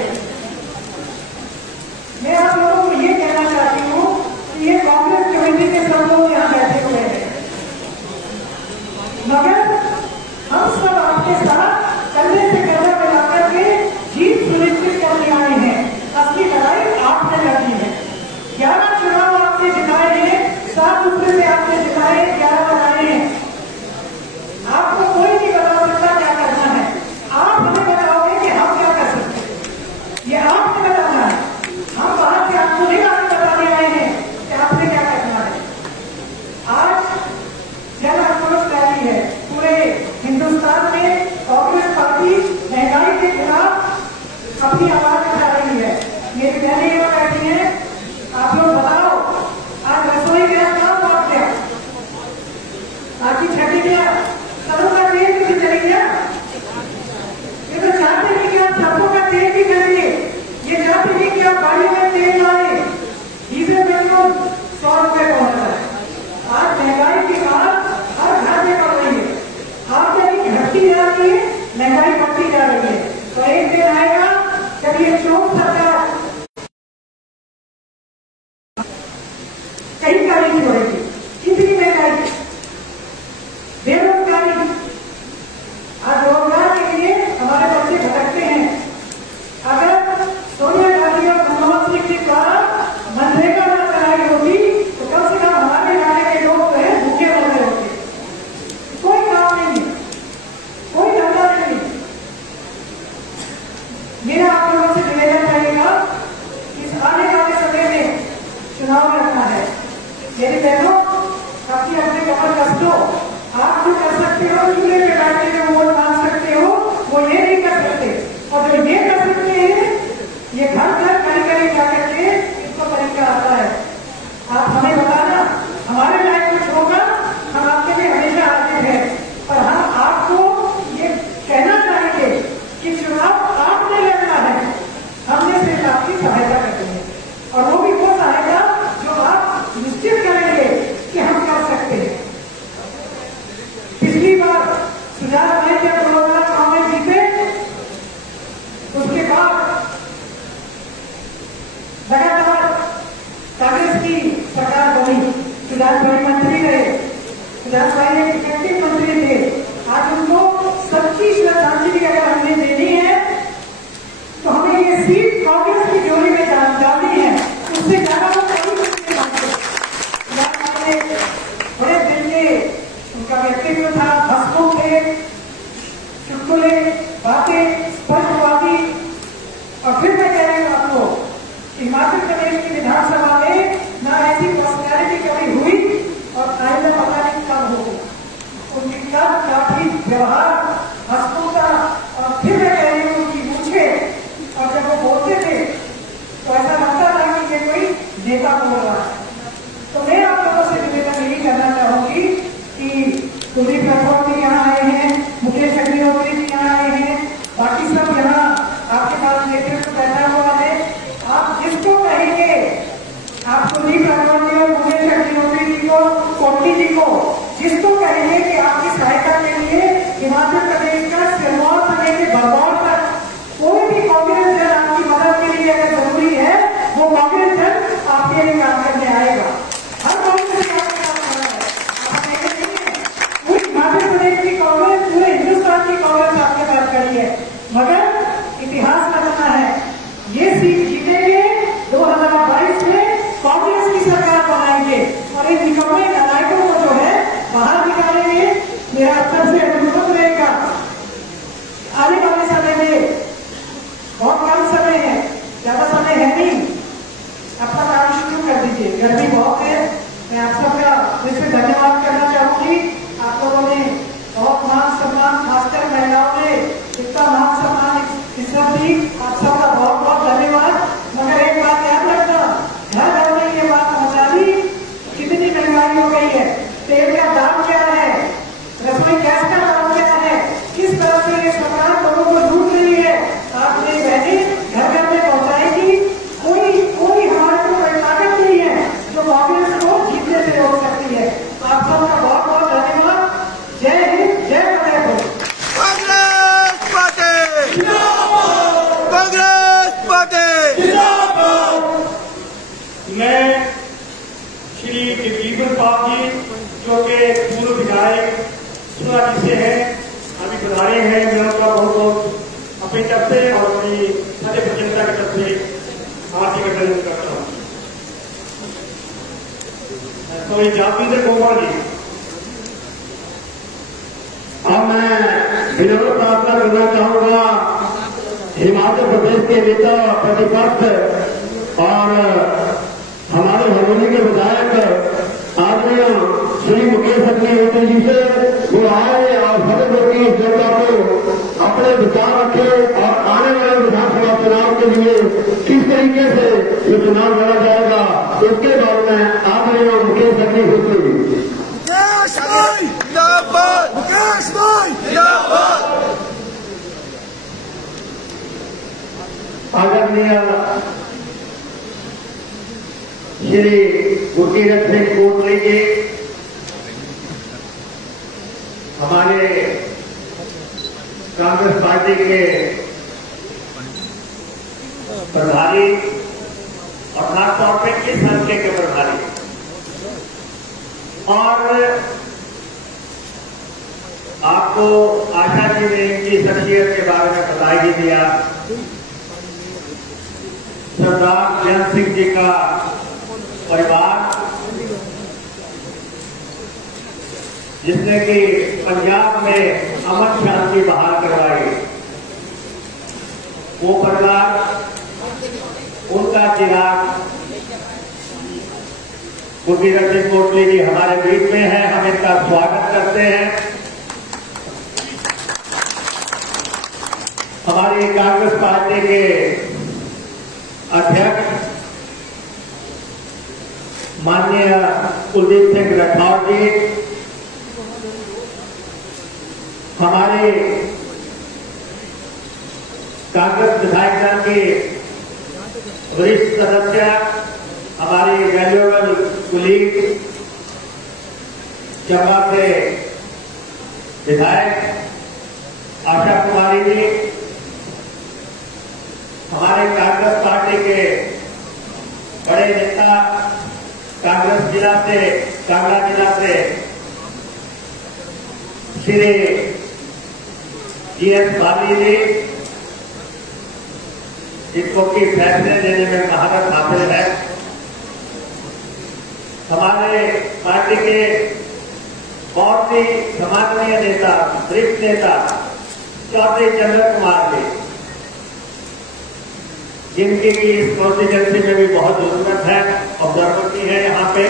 मैं आप लोगों को ये कहना चाहती हूँ कि ये कांग्रेस कमेटी के सब लोग यहाँ बैठे हुए हैं, मगर हम सब आपके साथ कंधे से कंधा मिलाकर के जीत सुनिश्चित करने आए हैं। असली लड़ाई आपने लड़ी है। 11 चुनाव आपने जिताए हैं, 7 दूसरे से आपने जिताए, 11 बनाए हैं। आपको कोई नहीं बता सकता क्या करना है। आप हमें बताओगे कि हम क्या कर सकते हैं, ये आपने बताना है। हम बाहर से आपको नहीं आगे बताने आए हैं कि आपने क्या करना है। आज जन आक्रोश रैली है पूरे हिंदुस्तान में। कांग्रेस पार्टी महंगाई के खिलाफ अपनी आवाज उठा रही है। मेरी बहनें यहाँ बैठी हैं, आप लोग बताओ आज रसोई गैस कहाँ पहुंच गया, आपकी छठी गया, सरसों का तेल भी चली गया। ये तो चाहते नहीं कि आप सरसों का तेल भी करिए, ये चाहते नहीं कि आप गाड़ियों में तेल लाए। डीजल पेट्रोल 100 रुपए पहुंच रहा है। आज महंगाई के बाद वाजपेयी एक इफेक्टिव मंत्री थे, आज उनको सच्ची श्रद्धांजलि अगर हमने देनी है तो हमें ये सीट कांग्रेस की जोड़ी में डालनी है, उससे ज्यादा वो कभी कुछ नहीं मानते। बड़े दिल के उनका व्यक्तित्व था, हंसमुख थे, चुटकुले बातें स्पष्टवादी। और फिर मैं कह रही हूँ आपको, हिमाचल प्रदेश की विधानसभा में न ऐसी पर्सनैलिटी कभी हुई और आइंदा पता नहीं कब होगी। उनकी कब काफी व्यवहार हंसमुखता। और फिर मैं कह रही हूँ कि मुझे, और जब वो बोलते थे तो ऐसा लगता था कि ये कोई नेता बोल रहा है। तो मैं आप लोगों से निवेदन यही करना चाहूंगी कि कुलदीप राठौर जी यहाँ आए हैं, मुकेश अग्निहोत्री जी यहाँ आए हैं, बाकी सब यहाँ आपके पास नेतृत्व बैठा हुआ है। आप जिसको कहेंगे, आप कुलदीप राठौर जी और मुकेश अग्निहोत्री जी को, कोटली जी को जिसको कहेंगे कि आपकी सहायता के लिए हिमाचल प्रदेश का सिरमौर से लेकर भरमौर तक कोई भी कांग्रेस जन आपकी मदद के लिए अगर जरूरी है, वो कांग्रेस जन आपके लिए काम करने आएगा। हर कांग्रेस पूरी हिमाचल प्रदेश की कांग्रेस, पूरे हिंदुस्तान की कांग्रेस आपके साथ खड़ी है। मगर इतिहास बनाना है, ये सीट जीतेंगे 2022 में, कांग्रेस की सरकार बनाएंगे और इन निकम्मे नालायकों को जो है बाहर निकालेंगे। मेरा तरफ से अनुरोध रहेगा, आने वाले समय में बहुत कम समय है, ज्यादा समय है नहीं, अपना काम शुरू कर दीजिए। गर्मी बहुत है, मैं आप सबका दिल से धन्यवाद करना चाहूंगी। आप लोगों ने बहुत मान सम्मान, खासकर महिलाओं ने इतना मान सम्मान इज्जत दी, आप सबका बहुत बहुत धन्यवाद। मगर एक बात याद रखना, घर घर में ये बात पहुंचा दी, कितनी महंगाई हो गई है, तेल का दाम क्या है, रसोई गैस का दाम क्या है, किस तरह से ये सरकार लोगों को लूट रही है, आप ये बहनें घर घर में पहुंचाएगी। कोई हमारे को कोई ताकत नहीं है जो कांग्रेस को जीतने से रोक सकती है। आप सबका बहुत बहुत धन्यवाद। जय हिंद, जय फतेहपुर। कांग्रेस पार्टी जिंदाबाद, कांग्रेस पार्टी जिंदाबाद। मैं श्री जगजीवन पाल जी, जो कि पूर्व विधायक सोनाजी से हैं, अभी बधाई हैं, मैं उनका बहुत बहुत अपनी तरफ से और अपनी सारे जनता की तरफ से हार्दिक अभिनंदन करता हूँ। तो ये जातिंद्र गोपाल जी, अब मैं विनम्र प्रार्थना करना चाहूंगा हिमाचल प्रदेश के नेता प्रतिपक्ष और हमारे हरोली के विधायक आदरणीय श्री मुकेश अग्निहोत्री जी से, वो आए और फतेहपुर की जनता को अपने विचार रखे और आने वाले विधानसभा चुनाव के लिए किस तरीके से ये चुनाव लड़ा जाएगा, इसके बारे में आदरणीय मुकेश अग्निहोत्री। मुकेश भाई जिंदाबाद, मुकेश भाई जिंदाबाद। आदरणीय श्री गुरकीरत सिंह कोटली जी, हमारे कांग्रेस पार्टी के प्रभारी और खासतौर पे इस हल्के के प्रभारी, और आपको आशा जी ने इनकी शख्सियत के बारे में बता ही दिया। सरदार जयंत सिंह जी का परिवार, जिसने कि पंजाब में अमन शांति बहाल करवाई, वो परिवार, उनका चिराग गुरकीरत सिंह कोटली जी हमारे बीच में है। हम इनका स्वागत करते हैं। हमारी कांग्रेस पार्टी के अध्यक्ष माननीय कुलदीप सिंह राठौर जी, हमारे कांग्रेस विधायक दल के वरिष्ठ सदस्य, हमारी वैल्यूएबल कुलीग चंबा से विधायक आशा कुमारी जी, हमारे कांग्रेस पार्टी के बड़े नेता कांग्रेस जिला से, कांगड़ा जिला से श्री GS बाली जी, जिनको की फैसले लेने में महारत हासिल है, हमारे पार्टी के बहुत ही सम्माननीय नेता, वरिष्ठ नेता चौधरी चंद्र कुमार जी, जिनकी की इस कॉन्स्टिट्यूंसी में भी बहुत जरूरत है और गर्व की है। यहाँ पे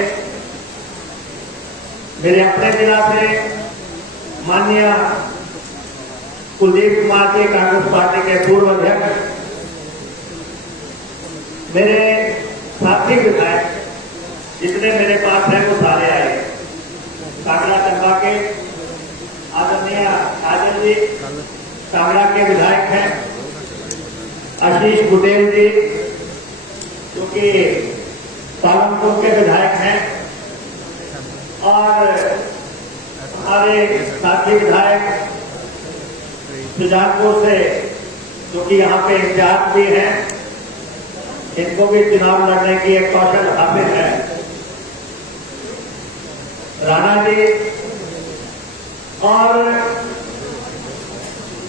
मेरे अपने जिला से माननीय कुलदीप कुमार जी, कांग्रेस पार्टी के पूर्व अध्यक्ष, मेरे साथी विधायक जितने मेरे पास हैं वो सारे आए। कांगड़ा चंबा के आदरणीय आजम जी कांगड़ा के विधायक हैं, आशीष गुटेल जी जो कि पालनपुर के विधायक हैं, और हमारे साथी विधायक सुजानपुर से जो कि यहाँ पे इंचार्ज भी हैं, इनको भी चुनाव लड़ने की एक कौशल हासिल है। राणा जी और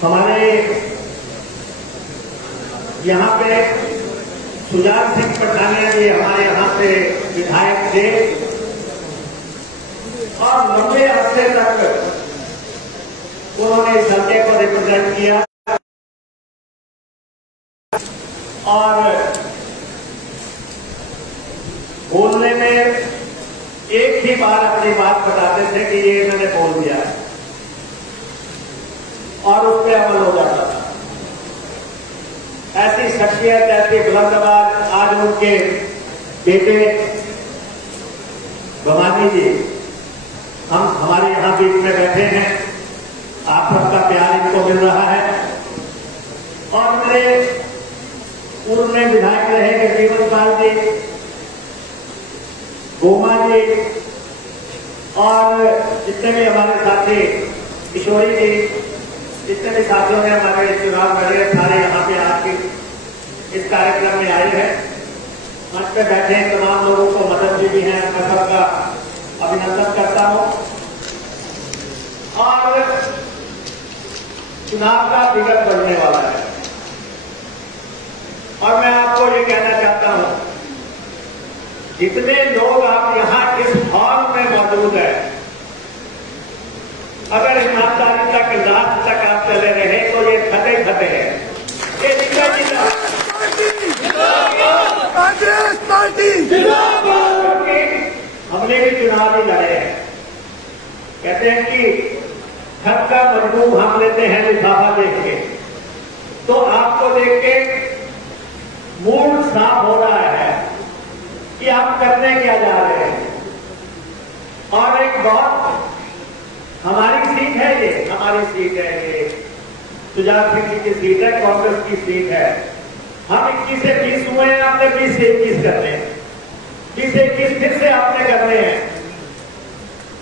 हमारे यहाँ पे सुजान सिंह पठानिया जी हमारे यहाँ से विधायक थे और लंबे अरसे तक उन्होंने इस हल्के को रिप्रेजेंट किया और बोलने में एक ही बार अपनी बात बताते थे कि ये मैंने बोल दिया और उस पर अमल हो जाता था। ऐसी शख्सियत, ऐसी बुलंद आवाज आज उनके बेटे भवानी जी हमारे यहाँ बीच में बैठे हैं। आप सबका प्यार इनको मिल रहा है और मेरे पूर्व में विधायक रहे जीवन पाल जी, गोमा जी और जितने भी हमारे साथी किशोरी जी, जितने भी साथियों ने हमारे चुनाव लड़े, सारे यहाँ पे आज की इस कार्यक्रम में आए हैं। मंच पे बैठे हैं तमाम लोगों को मदद भी हैं, मैं सबका अभिनंदन करता हूँ। और चुनाव का विगत बढ़ने वाला है और मैं आपको ये कहना चाहता हूं, जितने लोग आप यहाँ इस हॉल में मौजूद हैं, अगर ईमानदारी तक लास्ट तक आप चले रहे तो ये खटे खटे हैं। ये कांग्रेस पार्टी हमने भी चुनाव ही लड़े हैं। कहते हैं कि खत का मजबूर हम लेते हैं लिफाफा देख के, तो आपको देख के मूड साफ हो रहा है कि आप करने क्या जा रहे हैं। और एक बहुत हमारी सीट है, ये हमारी सीट है, ये सुजान सिंह जी की सीट है, कांग्रेस की सीट है। हम 21 से 20 हुए हैं, आपने 20 से 21 करने हैं, 20 से 21 फिर से आपने करने हैं।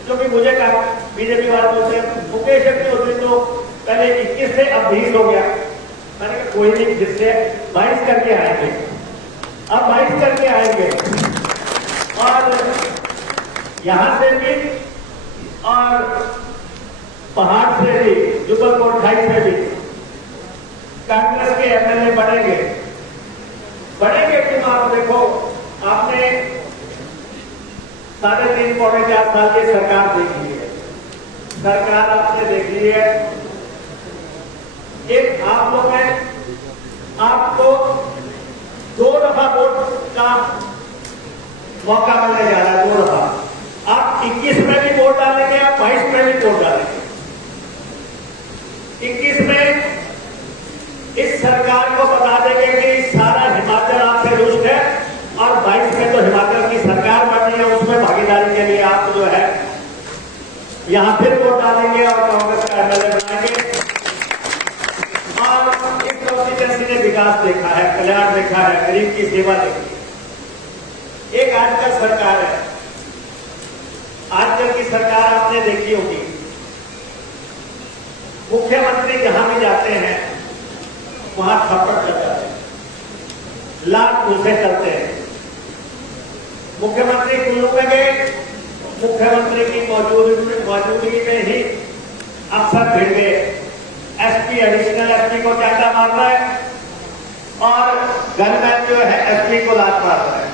जो कि मुझे कहा बीजेपी वाले बोलते हैं मुकेश चौधरी तो पहले 21 से अब 20 हो गया। मैंने कहा कोई नहीं, जिससे 22 करके आएंगे, अब 22 करके आएंगे। और यहां से भी और पहाड़ से भी, जुब्बल कोटखाई से भी कांग्रेस के MLA बढ़ेंगे चुनाव। देखो आपने 3.5 पौने 4 साल की सरकार देखी है, सरकार आपने देखी है। एक आप लोग में आपको 2 दफा वोट का मौका मिलने जा रहा है, 2 दफा। आप 21 में भी वोट डालेंगे, आप 22 में भी वोट डालेंगे। 21 में इस सरकार को बता देंगे कि सारा हिमाचल आपसे रुष्ट है और 22 में तो हिमाचल की सरकार बननी है, उसमें भागीदारी के लिए आप जो है यहां फिर वोट डालेंगे और कांग्रेस का MLA बनाएंगे। और इस कॉन्स्टिट्यूंसी ने विकास देखा है, कल्याण देखा है, गरीब की सेवा देखी है। एक आजकल सरकार है, आजकल की सरकार आपने देखी होगी, मुख्यमंत्री जहां भी जाते हैं वहां थप्पड़ चल जाते हैं, लाख घूसे चलते हैं। मुख्यमंत्री कुल्लू में गए, मुख्यमंत्री की मौजूदगी में ही अफसर भिड़ गए, एसपी एडिशनल एसपी को चांटा मार रहा है और गनमैन जो है एसपी को लात मार रहा है।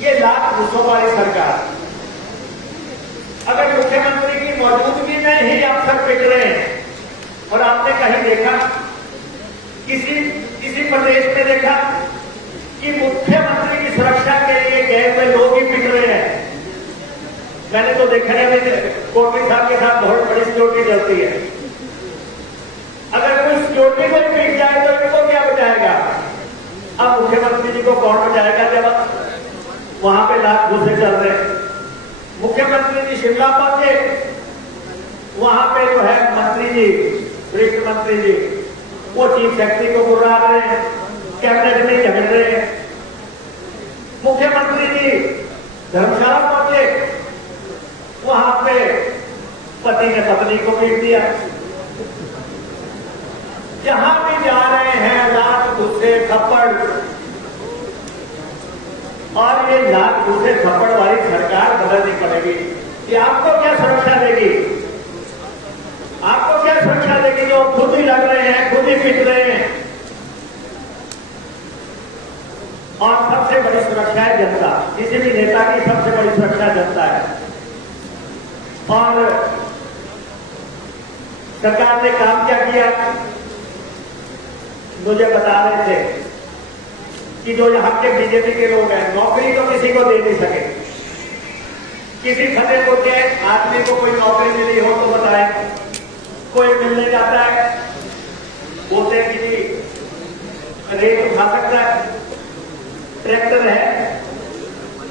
ये लात घूसों वाली सरकार। अगर मुख्यमंत्री की मौजूदगी में ही अफसर पिट रहे हैं, और आपने कहीं देखा किसी प्रदेश में देखा कि मुख्यमंत्री की सुरक्षा के लिए गए हुए लोग ही पिट रहे हैं? मैंने तो देखा है कोटली साहब के साथ बहुत बड़ी सिक्योरिटी चलती है। अगर कोई सिक्योरिटी को पीट जाए तो इनको क्या बचाएगा? अब मुख्यमंत्री जी को कौन बचाएगा जब वहां पे लाख घूसे चल रहे हैं? मुख्यमंत्री जी शिमला पहुंचे, वहां पे जो है मंत्री जी, वरिष्ठ मंत्री जी, वो चीफ सेक्रेटरी को बुला रहे हैं, कैबिनेट में झगड़ रहे हैं। मुख्यमंत्री जी धर्मशाला पहुंचे, वहां पे पति ने पत्नी को पीट दिया। जहां भी जा रहे हैं लात घूसे थप्पड़, और ये लात घूसे थप्पड़ वाली सरकार बदलनी पड़ेगी। कि आपको क्या सुरक्षा देगी? आपको क्या सुरक्षा देगी जो खुद ही लग रहे हैं, खुद ही पिट रहे हैं? और सबसे बड़ी सुरक्षा है जनता। किसी भी नेता की सबसे बड़ी सुरक्षा जनता है। और सरकार ने काम क्या किया? मुझे बता रहे थे कि जो यहां के बीजेपी के लोग हैं, नौकरी तो किसी को दे नहीं सके। किसी फतेहपुर के आदमी को कोई नौकरी मिली हो तो बताए। कोई मिलने जाता है, बोलते हैं कि रेत उठा सकता है, ट्रैक्टर है,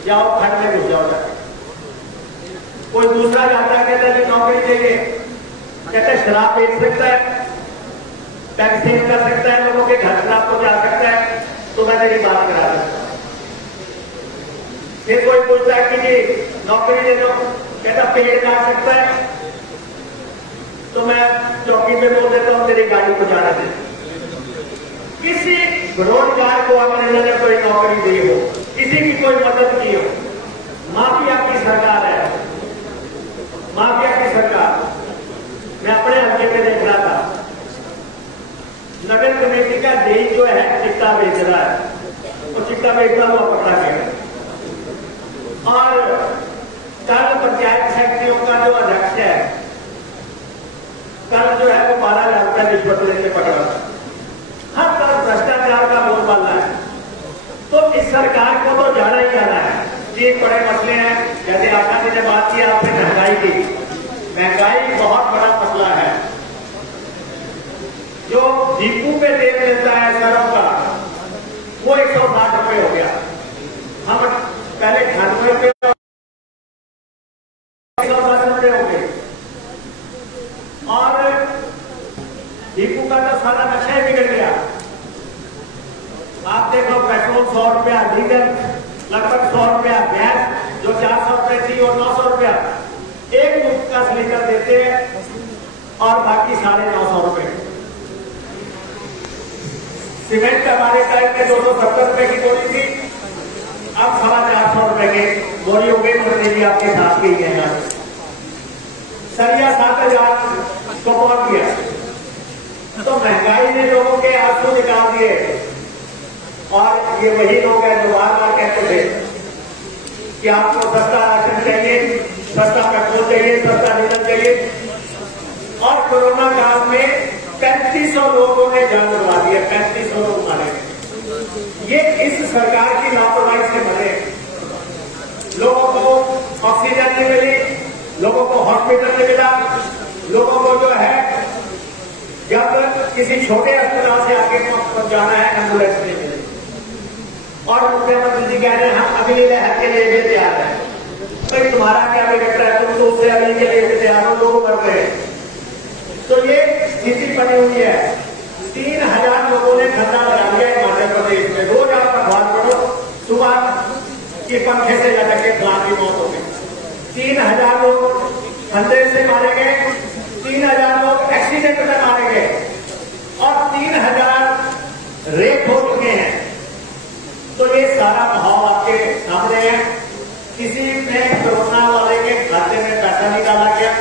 जाओ खड़ में घुस जाओ। कोई दूसरा जाता है, कहता है नौकरी चाहिए, कहता है शराब बेच सकता है, टैक्स कर सकता है, लोगों के घर खराब को जा सकता है, तो मैं तेरी बात करा सकता हूं। फिर कोई पूछता है कि जी नौकरी दे दो, कहता पेड़ काट सकता है, तो मैं चौकी पे बोल देता हूं तेरी गाड़ी को जाने दे। किसी बेरोजगार को अगर इन्होंने कोई नौकरी दी हो, किसी की कोई मदद की हो, माफिया की सरकार है, माफिया की सरकार। मैं अपने हल्के में देख रहा था, नगर कमेटी का जेई जो है चिट्टा बेच रहा है, और चिट्टा बेचता हुआ पकड़ा गया। और कल पंचायत समितियों का जो अध्यक्ष है, कल जो है वो 12,000 रुपया रिश्वत लेके पकड़ा। हर तरफ भ्रष्टाचार का बोलबाला है। तो इस सरकार को तो जाना ही जाना है। तीन बड़े मसले हैं, जैसे आशा जी ने बात की आपसे महंगाई की। महंगाई बहुत बड़ा मसला है। जो डिपू पे तेल मिलता है सरसों का, वो 160 रुपए हो गया। हम पहले 98 रुपए, 110 रुपए हो गए। और डिपू का तो सारा नक्शा ही बिगड़ गया। आप देखो पेट्रोल 100 रुपया, डीजल लगभग 100 रुपया, गैस जो 400 रुपए थी और 900 रुपया, एक मुफ्त का सिलेंडर देते हैं और बाकी 950 रुपए। सीमेंट हमारे टाइम में 270 रुपए की बोरी थी, अब 450 रुपए की बोरी हो गई। मंत्री आपके साथ की है यहाँ सरिया 7,000 को पहुंच गया। तो महंगाई ने लोगों के आंसू निकाल दिए। और ये वही लोग हैं जो बार बार कहते थे कि आपको सस्ता राशन चाहिए, सस्ता पेट्रोल चाहिए, सस्ता डीजल चाहिए। और कोरोना काल में 3500 लोगों ने जान गंवा दिया, 3500 लोग मारे। ये इस सरकार की लापरवाही से मरे। लोगों को ऑक्सीजन नहीं मिली, लोगों को हॉस्पिटल नहीं मिला, लोगों को जो है जब किसी छोटे अस्पताल से आगे जाना है एम्बुलेंस नहीं मिली। और मुख्यमंत्री जी कह रहे हैं हम अगली लहर के लिए भी तैयार है। भाई तुम्हारा क्या बिगड़ रहा है? तुम तो उससे अगली के लिए भी तैयार हो, लोग मर रहे हैं। तो ये स्थिति बनी हुई है। 3000 लोगों ने धरना लगा दिया हिमाचल प्रदेश में। रोज आप अखबार पढ़ो, सुबह के पंखे से लटक के खिलाफ की मौत हो गई। 3000 लोग खंडे से मारे गए, 3000 लोग एक्सीडेंट में मारे गए, और 3000 रेप हो चुके हैं। तो ये सारा माहौल आपके सामने है। किसी ने कोरोना वाले के खाते में पैसा निकाला गया,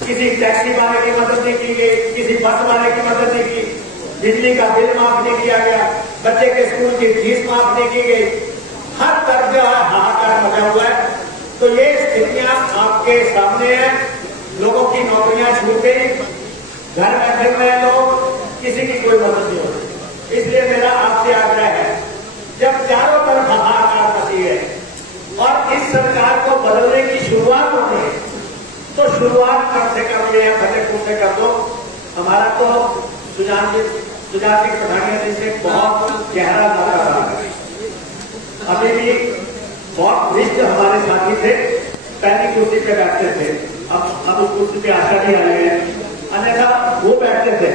किसी टैक्सी वाले की मदद नहीं की गई, किसी बस वाले की मदद नहीं की, बिजली का बिल माफ नहीं किया गया, बच्चे के स्कूल की फीस माफ नहीं की गई। हर तरफ जो है हाहाकार मचा हुआ है। तो ये स्थितियां आपके सामने है। लोगों की नौकरियां छूट गई, घर में फिर रहे लोग, किसी की कोई मदद नहीं हो रही। इसलिए मेरा आपसे आग्रह है, जब चारों तरफ हाहाकार मची है और इस सरकार को बदलने की शुरुआत होती है, तो शुरुआत कम से कम ये फतेहपुर से कर दो। हमारा तो सुजान सिंह पठानिया जी से बहुत गहरा नाता रहा है। अभी भी बहुत वरिष्ठ हमारे साथी थे, पहली कुर्सी पे बैठते थे, अब उस कुर्सी पे आशा नहीं आ रहे हैं, अन्यथा वो बैठते थे।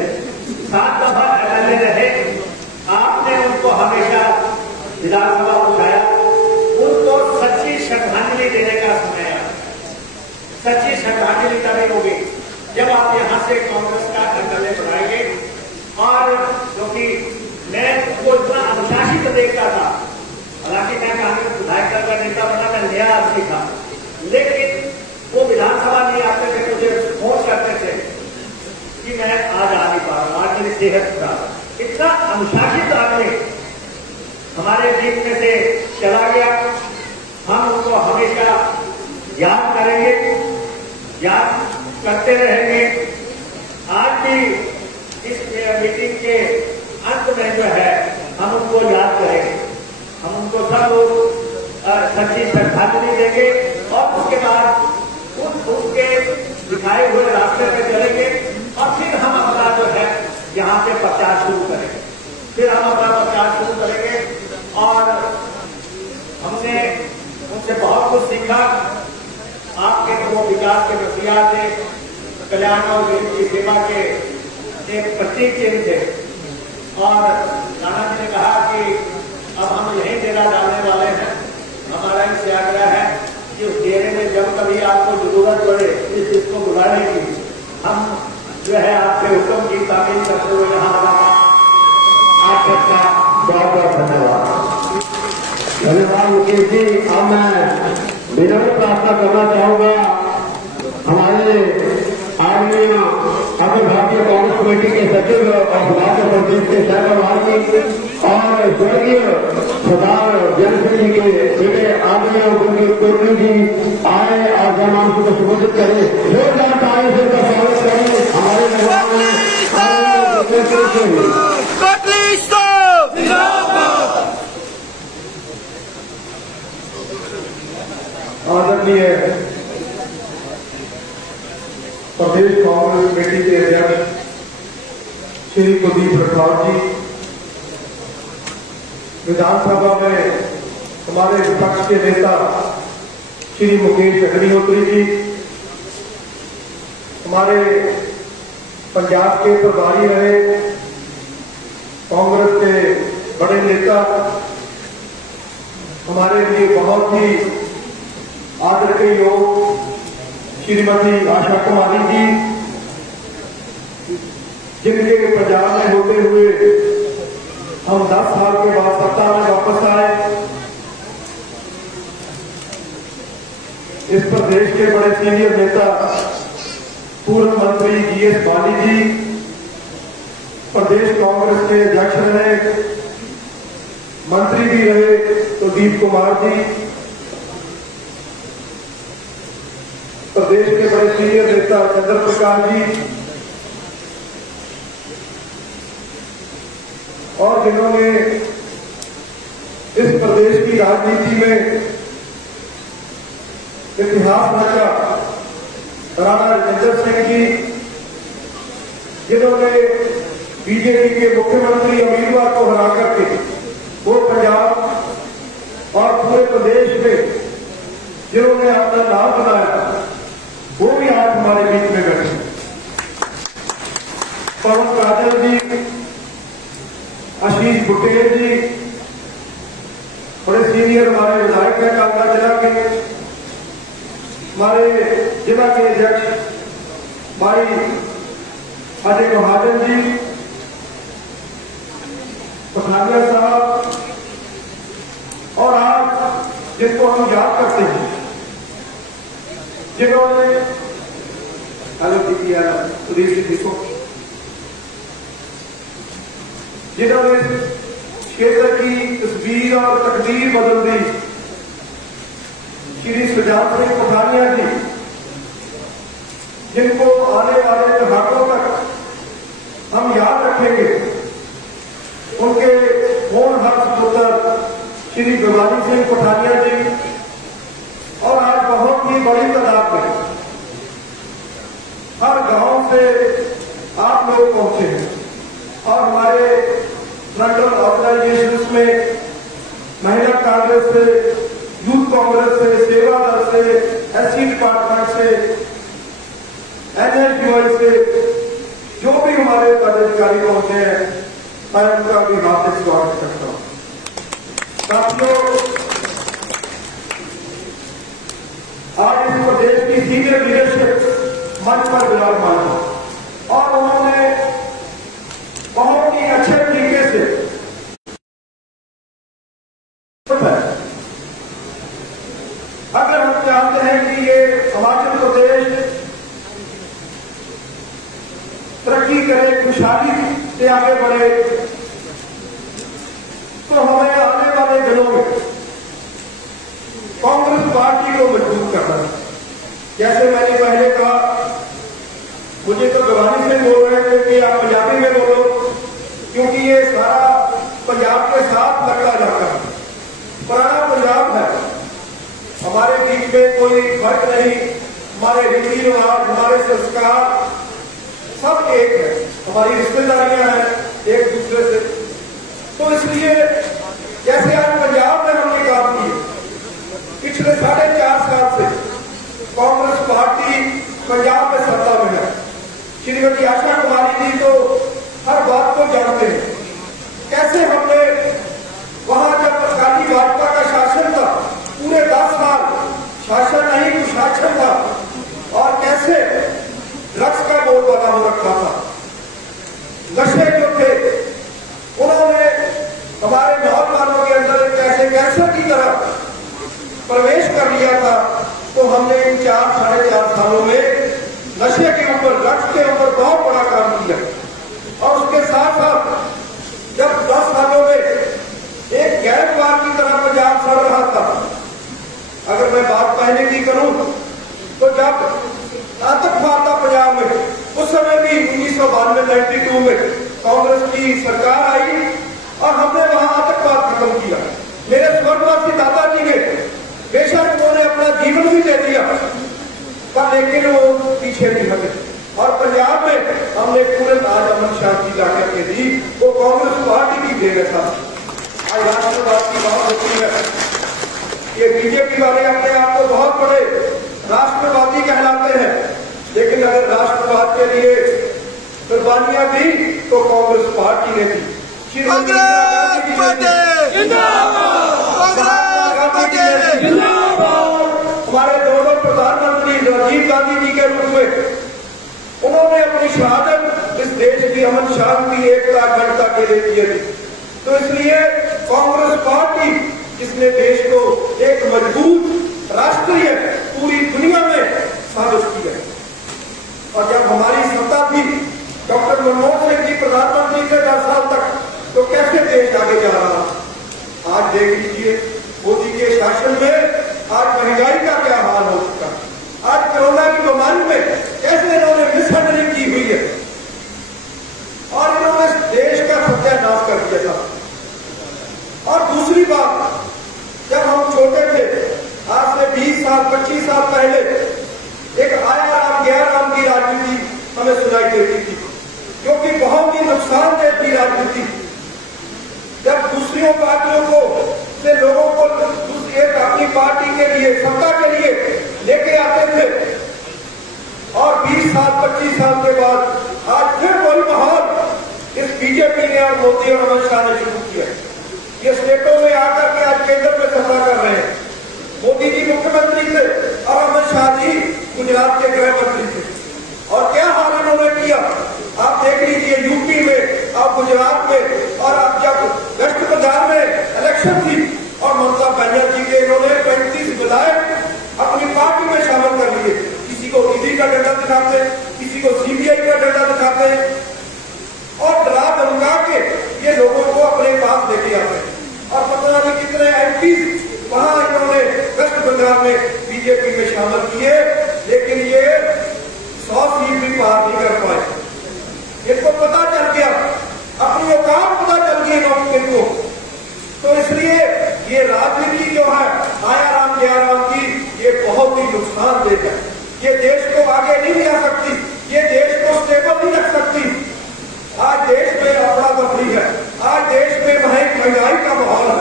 7 दफा एमएलए रहे, आपने उनको हमेशा विधानसभा उठाया, उनको सच्ची श्रद्धांजलि देने का समय है। सच्ची श्रद्धांजलि तभी होगी जब आप यहां से कांग्रेस का एमएलए बनाएंगे। और क्योंकि मैं वो इतना अनुशासित देखता था, हालांकि मैं कांग्रेस विधायक दल का नेता बना, मैं नया आदमी था, लेकिन वो विधानसभा नहीं आते थे, मुझे फोन करते थे कि मैं आज आ नहीं पा रहा, आज मेरी सेहत खराब। इतना अनुशासित आदमी हमारे बीच में से चला गया। हम उनको हमेशा याद करेंगे, याद करते रहेंगे। आज भी इस मीटिंग के अंत में जो है हम उनको याद करेंगे, हम उनको सब लोग सच्ची श्रद्धांजलि देंगे और उसके बाद उसके दिखाए हुए रास्ते पे चलेंगे और फिर हम अपना जो है यहाँ से प्रचार शुरू करेंगे। फिर हम अपना प्रचार शुरू करेंगे और हमने उनसे बहुत कुछ सीखा। आपके तो वो विकास के नजरिया थे, कल्याण और देश की सेवा के एक प्रतीक चिन्ह थे। और राणा जी ने कहा कि अब हम यही डेरा डालने वाले हैं। हमारा इससे आग्रह है कि उस डेरे में जब कभी आपको जरूरत पड़े इस चीज को बुलाने की, हम जो है आपके हुक्म की तामील करते हुए यहाँ आप सबका बहुत बहुत धन्यवाद। धन्यवाद मुकेश जी। अब मैं विनम्र प्रार्थना करना चाहूंगा हमारे आदरणीय अखिल भारतीय कांग्रेस कमेटी के सचिव और हिमाचल प्रदेश के सहप्रभारी और स्वर्गीय सरदार जन सिंह जी के बेटे आदरणीय कोटली जी आए और जयमान को संबोधित करें। जोरदार ताली से उनका स्वागत करें। हमारे मेहमान आदरणीय प्रदेश कांग्रेस कमेटी के अध्यक्ष श्री कुलदीप राठौर जी, विधानसभा में हमारे विपक्ष के नेता श्री मुकेश अग्निहोत्री जी, हमारे पंजाब के प्रभारी रहे कांग्रेस के बड़े नेता, हमारे लिए बहुत ही आदर के योग श्रीमती आशा कुमारी जी, जिनके पंजाब में होते हुए हम 10 साल के बाद सत्ता में वापस आए। इस प्रदेश के बड़े सीनियर नेता पूर्व मंत्री जीएस बाली जी, प्रदेश कांग्रेस के अध्यक्ष रहे, मंत्री भी रहे कुलदीप कुमार जी, प्रदेश के बड़े सीनियर नेता चंद्र प्रकाश जी, और जिन्होंने इस प्रदेश की राजनीति में इतिहास रचा, राणा रजिंदर सिंह जी, जिन्होंने बीजेपी के मुख्यमंत्री उम्मीदवार को हरा करके वो पंजाब और पूरे प्रदेश में जिन्होंने अपना नाम बनाया, वो भी आज हमारे बीच में बैठे। पवन काजल जी, आशीष बुटेल जी, बड़े सीनियर हमारे विधायक हैं कांगड़ा जिला के, हमारे जिला के अध्यक्ष भाई अजय महाजन जी, पठानिया साहब, और आज जिनको हम याद करते हैं, जिन्होंने किया सुधीर जी को, जिन्होंने क्षेत्र की तस्वीर और तकदीर बदल दी। श्री सुजान सिंह पठानिया जी, जिनको आने वाले दहाकों तक हम याद रखेंगे, उनके होनहार पुत्र श्री भवानी सिंह पठानिया जी, और आज बहुत ही बड़ी तादाद में हर गांव से आप लोग पहुंचे हैं और हमारे फ्रंटल ऑर्गेनाइजेशन में महिला कांग्रेस से, यूथ कांग्रेस से, सेवा दल से, एससी डिपार्टमेंट से, एनएसयूआई से जो भी हमारे पदाधिकारी पहुंचे हैं, मैं उनका भी हार्दिक स्वागत करता हूं। साथियों, आज इस प्रदेश की सीनियर लीडरशिप मंच पर विराजमान है और उन्होंने बहुत ही अच्छे तरीके से अगर हम चाहते हैं कि ये हिमाचल प्रदेश तरक्की करे, खुशहाली से आगे बढ़े, तो हमें आने वाले दिनों में कांग्रेस पार्टी को मजबूत करना है। जैसे मैंने पहले कहा, मुझे तो भवानी से बोल रहे थे कि आप पंजाबी में बोलो, क्योंकि ये सारा पंजाब के साथ लगता जाता है, पुराना पंजाब है, हमारे बीच में कोई फर्क नहीं, हमारे रीति रिवाज, हमारे संस्कार सब एक है, हमारी रिश्तेदारियां हैं एक दूसरे से। तो इसलिए जैसे आज पंजाब में हमने काम किए, पिछले 4.5 साल से कांग्रेस पार्टी पंजाब में सत्ता में है। श्रीमती आशा कुमारी जी तो हर बात को जानते हैं, कैसे हमने वहां जब अकाली भाजपा का शासन था, पूरे 10 साल शासन नहीं कुशासन था, और कैसे ड्रग्स का बोलबाला हो रखा था, नशे जो थे उन्होंने हमारे नौजवानों के अंदर कैसे कैंसर की तरह प्रवेश कर लिया था। तो हमने इन 4-4.5 सालों में नशे के ऊपर, ड्रग्स के ऊपर बहुत बड़ा काम किया, और उसके साथ साथ जब 10 सालों में एक गैंगवार की तरह पंजाब सड़ रहा था, अगर मैं बात पहले की करूं तो जब आतंकवाद था पंजाब में, उस समय भी 1992 में कांग्रेस की सरकार आई और हमने वहां आतंकवाद खत्म किया। मेरे स्वर्गवासी दादाजी ने बेशक उन्होंने अपना जीवन भी दे दिया, पर लेकिन वो पीछे नहीं हटे, और पंजाब में हमने पूरे आज अमन शांति ला करके दी, वो कांग्रेस पार्टी की देन था। आज राष्ट्रवाद की बात होती है, ये बीजेपी वाले अपने आप को बहुत बड़े राष्ट्रवादी कहलाते हैं, लेकिन अगर राष्ट्रवाद के लिए कुर्बानियां दी तो कांग्रेस पार्टी ने दी। हमारे दोनों प्रधानमंत्री राजीव गांधी जी के रूप में उन्होंने अपनी शहादत इस देश की अमन शांति, एकता, अखंडता के लिए दी थी। तो इसलिए कांग्रेस पार्टी जिसने देश को एक मजबूत राष्ट्रीय पूरी दुनिया में साबित किया, और जब हमारी सत्ता थी डॉक्टर मनमोहन सिंह जी प्रधानमंत्री थे 10 साल तक, तो कैसे देश आगे जा रहा। आज देख लीजिए मोदी के शासन में आज महंगाई का क्या हाल हो चुका, आज कोरोना की बीमारी में कैसे इन्होंने मिसहैंडलिंग की हुई है, और इन्होंने देश का सत्यानाश कर दिया था। और दूसरी बात, जब हम छोटे थे, आज से 20 साल 25 साल पहले एक आया राम गया राम की राजनीति हमें सुनाई देती थी, जो कि बहुत ही नुकसानदेह थी राजनीति। जब दूसरी पार्टियों को से लोगों को एक अपनी पार्टी के लिए, सत्ता के लिए लेके आते थे, और 20 साल 25 साल के बाद आज फिर वही माहौल इस बीजेपी ने और मोदी और अमित शाह ने शुरू किया। ये स्टेटों में आकर के आज केंद्र में सत्ता कर रहे हैं। मोदी जी मुख्यमंत्री थे और अमित शाह जी गुजरात के गृह मंत्री थे, और क्या हाल इन्होंने किया आप देख लीजिए। यूपी में और गुजरात में, और आप जब वेस्ट बंगाल में इलेक्शन थी और ममता बनर्जी के इन्होंने 35 विधायक अपनी पार्टी में शामिल कर लिए। किसी को ईडी का डंडा दिखाते, किसी किसी को सीबीआई का डंडा दिखाते हैं और डरा धमका के ये लोगों को अपने पास लेके आते हैं। और पता नहीं कितने एमपी वहां इन्होंने वेस्ट बंगाल में बीजेपी में शामिल किए, लेकिन ये 100 सीट भी पार नहीं कर पाए। इनको पता चल गया, अपनी औकात पता चल गई इनको। तो इसलिए ये राजनीति जो है आया राम जया राम की, ये बहुत ही नुकसानदेह है। ये देश को आगे नहीं ले जा सकती, ये देश को स्टेबल नहीं रख सकती। आज देश में अफरा तफरी है, आज देश में महंगाई का माहौल है।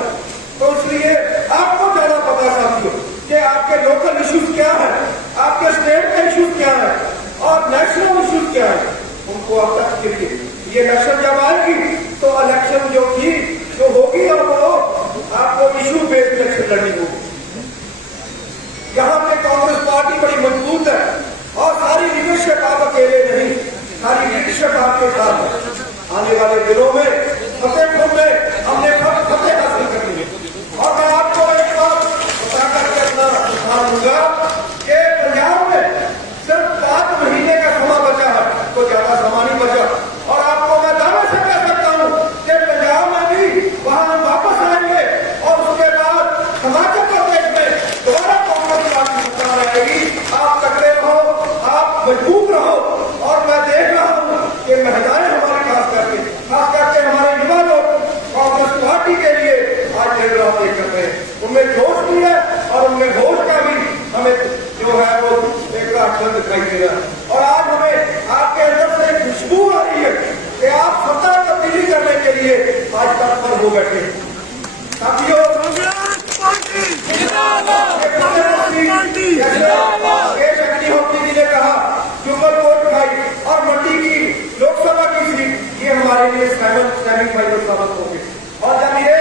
तो इसलिए आपको ज्यादा पता साथियों कि आपके लोकल इश्यूज क्या है, आपके स्टेट के इश्यूज क्या है और नेशनल इश्यूज क्या है, उनको आप तक करिए। ये इलेक्शन जब आएगी तो इलेक्शन जो होगी और वो आपको इशू बेस्ड इलेक्शन लड़नी होगी। यहाँ पे कांग्रेस पार्टी बड़ी मजबूत है और सारी लीडरशिप आप अकेले नहीं, सारी लीडरशिप आपके साथ है। आने वाले दिनों में फतेहपुर में हमने फतेह हासिल करनी है। और मैं आपको एक बात बता करके अपना ध्यान दूंगा कि पंजाब में सिर्फ 5 महीने का समय बचा है, तो ज्यादा समय नहीं बचा। और आपको मैं दावे से कह सकता हूँ कि पंजाब में भी वहां हम वापस आएंगे और उसके बाद हिमाचल प्रदेश में दोबारा कांग्रेस पार्टी सरकार आएगी। आप तकड़े रहो, आप मजबूत रहो। और मैं देख रहा हूँ कि महिलाएं हमारे खास करके हमारे युवा लोग कांग्रेस पार्टी के लिए आज दिन रात एक कर रहे हैं। उनमें जोश भी है और उनमें होश का भी हमें जो है वो एक अक्षर दिखाई दे रहा है। और आज हमें आपके अंदर से एक खुशबू आ रही है कि आप सत्ता तब्दीली करने के लिए आज तक पर हो बैठे। साथियों, अग्निहोत्री जी ने कहा कि उमरकोट खाई और मंडी की लोकसभा की सीट ये हमारे लिए सेमीफाइनल साबित होगी। और जब ये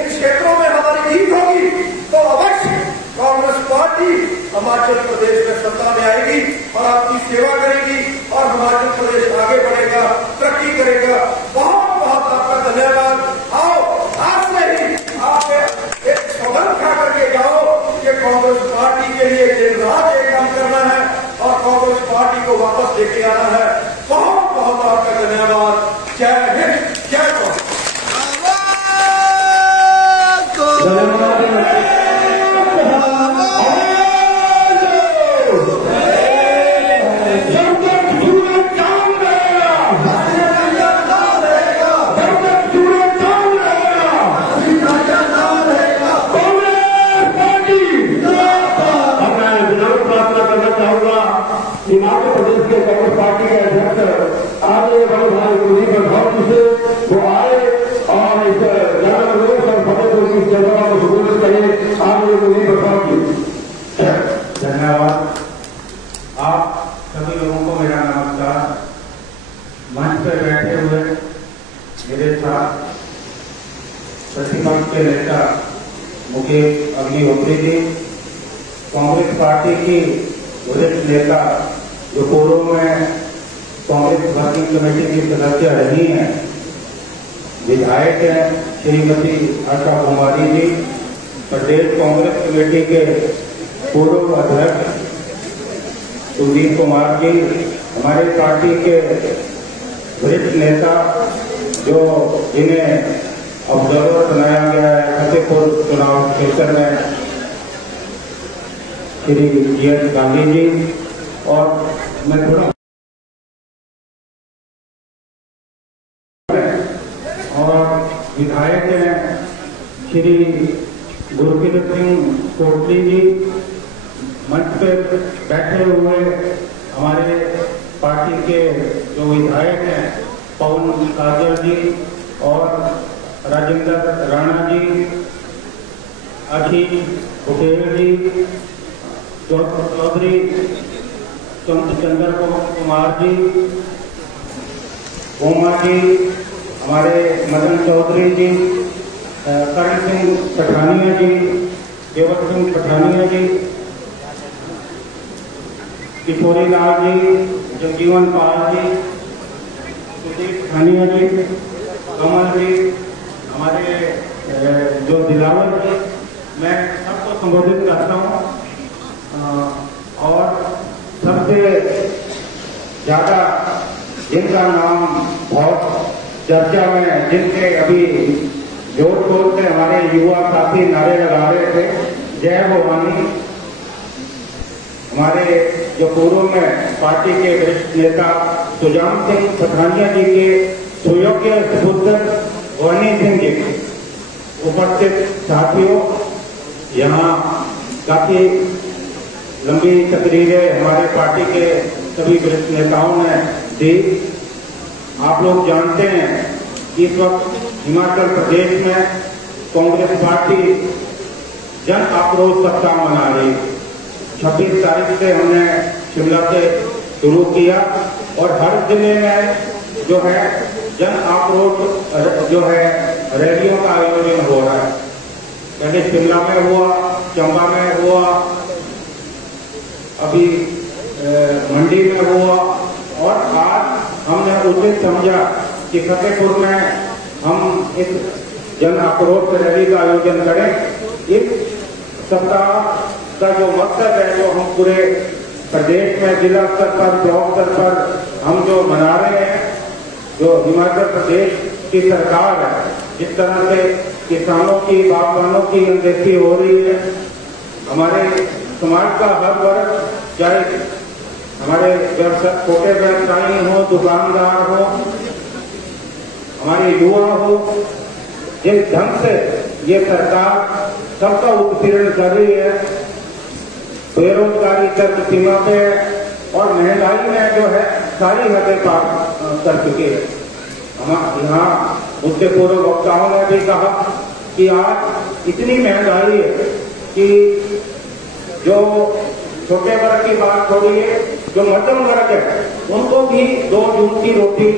इन क्षेत्रों में हमारी जीत होगी तो अवश्य कांग्रेस पार्टी हिमाचल प्रदेश में सत्ता में आएगी और आपकी सेवा करेगी और हिमाचल प्रदेश आगे बढ़ेगा, तरक्की करेगा। बहुत बहुत आपका धन्यवाद। आओ आज से ही आप एक सौगंध खा करके जाओ कि कांग्रेस पार्टी के लिए दिन रात एक काम करना है और कांग्रेस पार्टी को वापस लेके आना है। बहुत बहुत आपका धन्यवाद। जय हिंद, जय कांग्रेस। हिमाचल प्रदेश के कांग्रेस पार्टी के अध्यक्ष आदरणीय बड़े भाई कुलदीप राठौर जी से वो आए और इस जनरोष और फतेहपुर की जनसभा को संबोधित करें। आदरणीय कुलदीप राठौर जी। धन्यवाद। आप सभी लोगों को मेरा नमस्कार। मंच पर बैठे हुए मेरे साथ प्रतिपक्ष के नेता मुकेश अग्निहोत्री जी, कांग्रेस पार्टी की वरिष्ठ नेता जो पूर्व में कांग्रेस वर्किंग कमेटी की सदस्य रही हैं, विधायक हैं श्रीमती आशा कुमारी जी, प्रदेश कांग्रेस कमेटी के पूर्व अध्यक्ष सुधीर कुमार जी, हमारे पार्टी के वरिष्ठ नेता जो जिन्हें ऑब्जर्वर बनाया गया है फतेहपुर चुनाव क्षेत्र में, श्री जी गांधी जी, और मैं थोड़ा और विधायक हैं श्री गुरकीरत सिंह कोटली जी, मंच पर बैठे हुए हमारे पार्टी के जो विधायक हैं पवन काजल जी और राजेंद्र राणा जी, अखिल बुटेल जी, चौधरी चंद्र कुमार जी, उमा जी, हमारे मदन चौधरी जी, करण सिंह पठानिया जी, देवत सिंह पठानिया जी, किशोरी लाल जी, जगजीवन पाल जी, सुदीप पठानिया जी, कमल जी, हमारे जो दिलावर जी, मैं सबको संबोधित करता हूँ। और सबसे ज्यादा जिनका नाम बहुत चर्चा में, जिनके अभी जोर शोर से हमारे युवा साथी नारे लगा रहे थे, जय भवानी, हमारे जो पूर्व में पार्टी के वरिष्ठ नेता सुजान सिंह पठानिया जी के सुयोग्य सुपुत्र भवानी सिंह जी, उपस्थित साथियों, यहाँ काफी लंबी तकरीरें हमारे पार्टी के सभी वरिष्ठ नेताओं ने दी। आप लोग जानते हैं कि इस वक्त हिमाचल प्रदेश में कांग्रेस पार्टी जन आक्रोश सप्ताह मना रही। 26 तारीख से हमने शिमला से शुरू किया और हर जिले में जो है जन आक्रोश जो है रैलियों का आयोजन हो रहा है। पहले शिमला में हुआ, चंबा में हुआ, अभी मंडी में हुआ और आज हमने उचित समझा कि फतेहपुर में हम इस जन आक्रोश रैली का आयोजन करें। इस सप्ताह का जो मकसद है, जो हम पूरे प्रदेश में जिला स्तर पर, ब्लॉक स्तर पर हम जो मना रहे हैं, जो हिमाचल प्रदेश की सरकार है, जिस तरह से किसानों की, बागवानों की अनदेखी हो रही है, हमारे समाज का हर वर्ग, चाहे हमारे छोटे व्यवसायी हो, दुकानदार हो, हमारे युवा हो, जिस ढंग से ये सरकार सबका उत्पीड़न कर रही है, बेरोजगारी चरम सीमा पे और महंगाई में जो है सारी हदें पार कर चुकी है। हम यहाँ उसके पूर्व वक्ताओं ने भी कहा कि आज इतनी महंगाई है कि जो छोटे वर्ग की बात छोड़िए, जो मध्यम वर्ग है उनको भी 2 जून की रोटी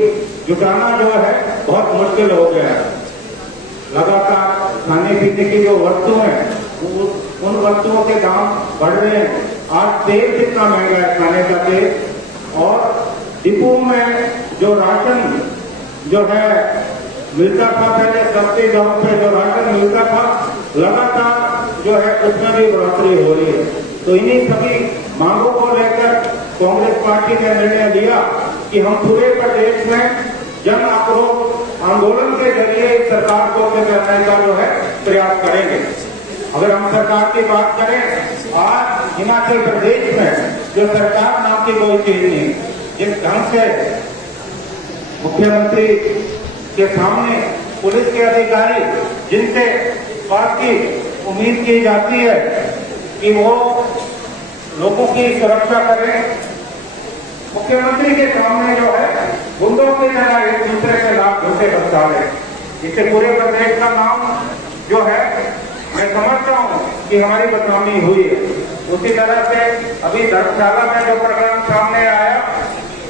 जुटाना जो है बहुत मुश्किल हो गया है। लगातार खाने पीने की जो वस्तुएं हैं, उन वस्तुओं के दाम बढ़ रहे हैं। आज तेल कितना महंगा है, खाने का तेल, और डिपो में जो राशन जो है मिलता था, पहले सस्ते दाम पे जो राशन मिलता था, लगातार जो है उसमें भी बढ़ोतरी हो रही है। तो इन्हीं सभी मांगों को लेकर कांग्रेस पार्टी ने निर्णय लिया कि हम पूरे प्रदेश में जन आक्रोश आंदोलन के जरिए सरकार को करने का जो है प्रयास करेंगे। अगर हम सरकार की बात करें, आज हिमाचल प्रदेश में जो सरकार नाम की कोई चीज नहीं। जिस ढंग से मुख्यमंत्री के सामने पुलिस के अधिकारी, जिनसे बात की उम्मीद की जाती है कि वो लोगों की सुरक्षा करें, मुख्यमंत्री के सामने जो है गुंडों की तरह एक दूसरे के लाभ झूठे बता रहे। इससे पूरे प्रदेश का नाम जो है, मैं समझता हूँ कि हमारी बदनामी हुई है। उसी तरह से अभी धर्मशाला में जो प्रकरण सामने आया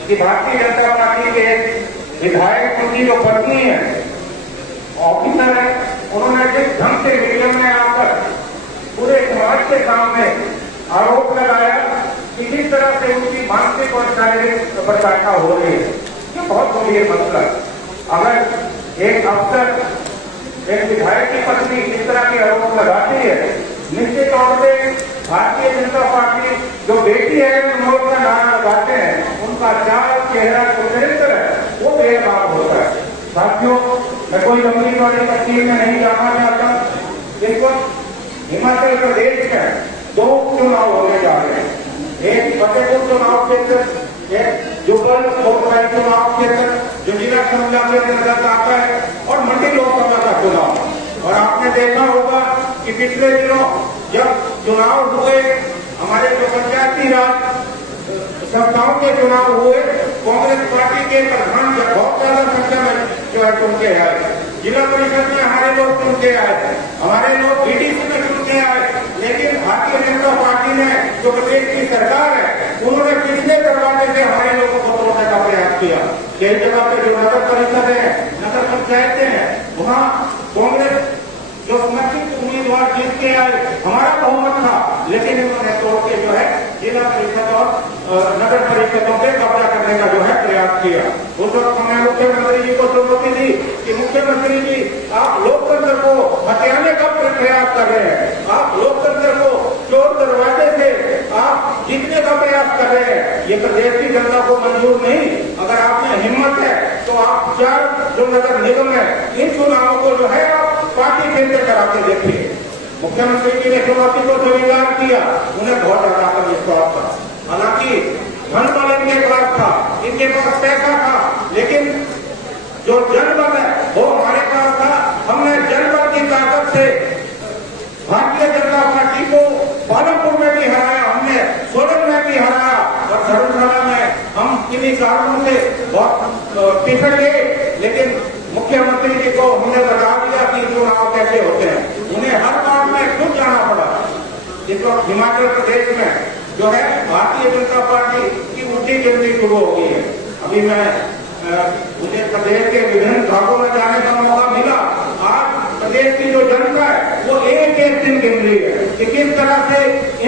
कि भारतीय जनता पार्टी के विधायक, उनकी जो पत्नी है, ऑफिसर है, उन्होंने जिस ढंग से मीडिया में आकर पूरे समाज के सामने आरोप लगाया कि किस तरह से उनकी मानसिक और शारीरिक प्रताड़ना हो रही है, ये बहुत गंभीर मसला है। अगर एक अफसर, एक विधायक की पत्नी इस तरह के आरोप लगाती है, निश्चित तौर पे भारतीय जनता पार्टी जो बेटी है, उन्होंने का नारा लगाते हैं, उनका चाल, चेहरा, जो चरित्र है, वो बेनकाब होता है। साथियों, मैं कोई लंबी वाली तस्वीर में नहीं जाना चाहता। इस वक्त हिमाचल प्रदेश में 2 चुनाव होने जा रहे हैं। एक फतेहपुर चुनाव क्षेत्र, एक जुब्बल कोटखाई चुनाव क्षेत्र जो जिला शिमला के अंतर्गत आता है, और मंडी लोकसभा का चुनाव। और आपने देखा होगा कि पिछले दिनों जब चुनाव हुए, हमारे जो पंचायती राज संस्थाओं के चुनाव हुए, कांग्रेस पार्टी के प्रधान बहुत ज्यादा संख्या में जो है चुन के आए। जिला परिषद में हमारे लोग चुन के आए, हमारे लोग बीडीसी में चुन के आए। लेकिन भारतीय जनता पार्टी ने, जो प्रदेश की सरकार है, उन्होंने पिछले दरवाजे से हमारे लोगों को तोड़ने का प्रयास किया। कई जगह पे जो नगर परिषद है, नगर पंचायतें हैं, वहाँ कांग्रेस जो समर्थित उम्मीदवार जीत के आए, हमारा बहुमत था, लेकिन उन्होंने तोड़ के जो है जिला परिषद और नगर परिषदों पे कब्जा करने का जो है प्रयास किया। उस वक्त हमने मुख्यमंत्री जी को चुनौती दी कि मुख्यमंत्री जी, आप लोकतंत्र को हथियाने का प्रयास कर रहे हैं, आप लोकतंत्र को चोर दरवाजे से आप जीतने का प्रयास कर रहे हैं। ये प्रदेश की जनता को मंजूर नहीं। अगर आप में हिम्मत है तो आप 4 जो नगर निगम है इन चुनावों को जो है आप पार्टी केंद्र कराते देखिए। मुख्यमंत्री जी ने चुनौती को स्वीकार किया, उन्हें बहुत ज्यादा कर विश्वास था। हालांकि धन बल इनके पास था, इनके पास पैसा था, लेकिन जो जनबल है वो हमारे पास था। हमने जनबल की ताकत से भारतीय जनता पार्टी को पालमपुर में भी हराया, हमने सोलन में भी हराया और धर्मशाला में हम किन्हीं कारणों से बहुत पिछड़ गए। लेकिन मुख्यमंत्री जी को हमने बता दिया कि चुनाव कैसे होते हैं। उन्हें हर बात में खुद जाना पड़ा। इस वक्त हिमाचल प्रदेश में जो है भारतीय जनता पार्टी की ऊंची गिनती शुरू हो गई है। अभी मुझे प्रदेश के विभिन्न भागों में जाने का मौका मिला। आज प्रदेश की जो जनता है वो एक एक दिन गिन रही है कि किस तरह से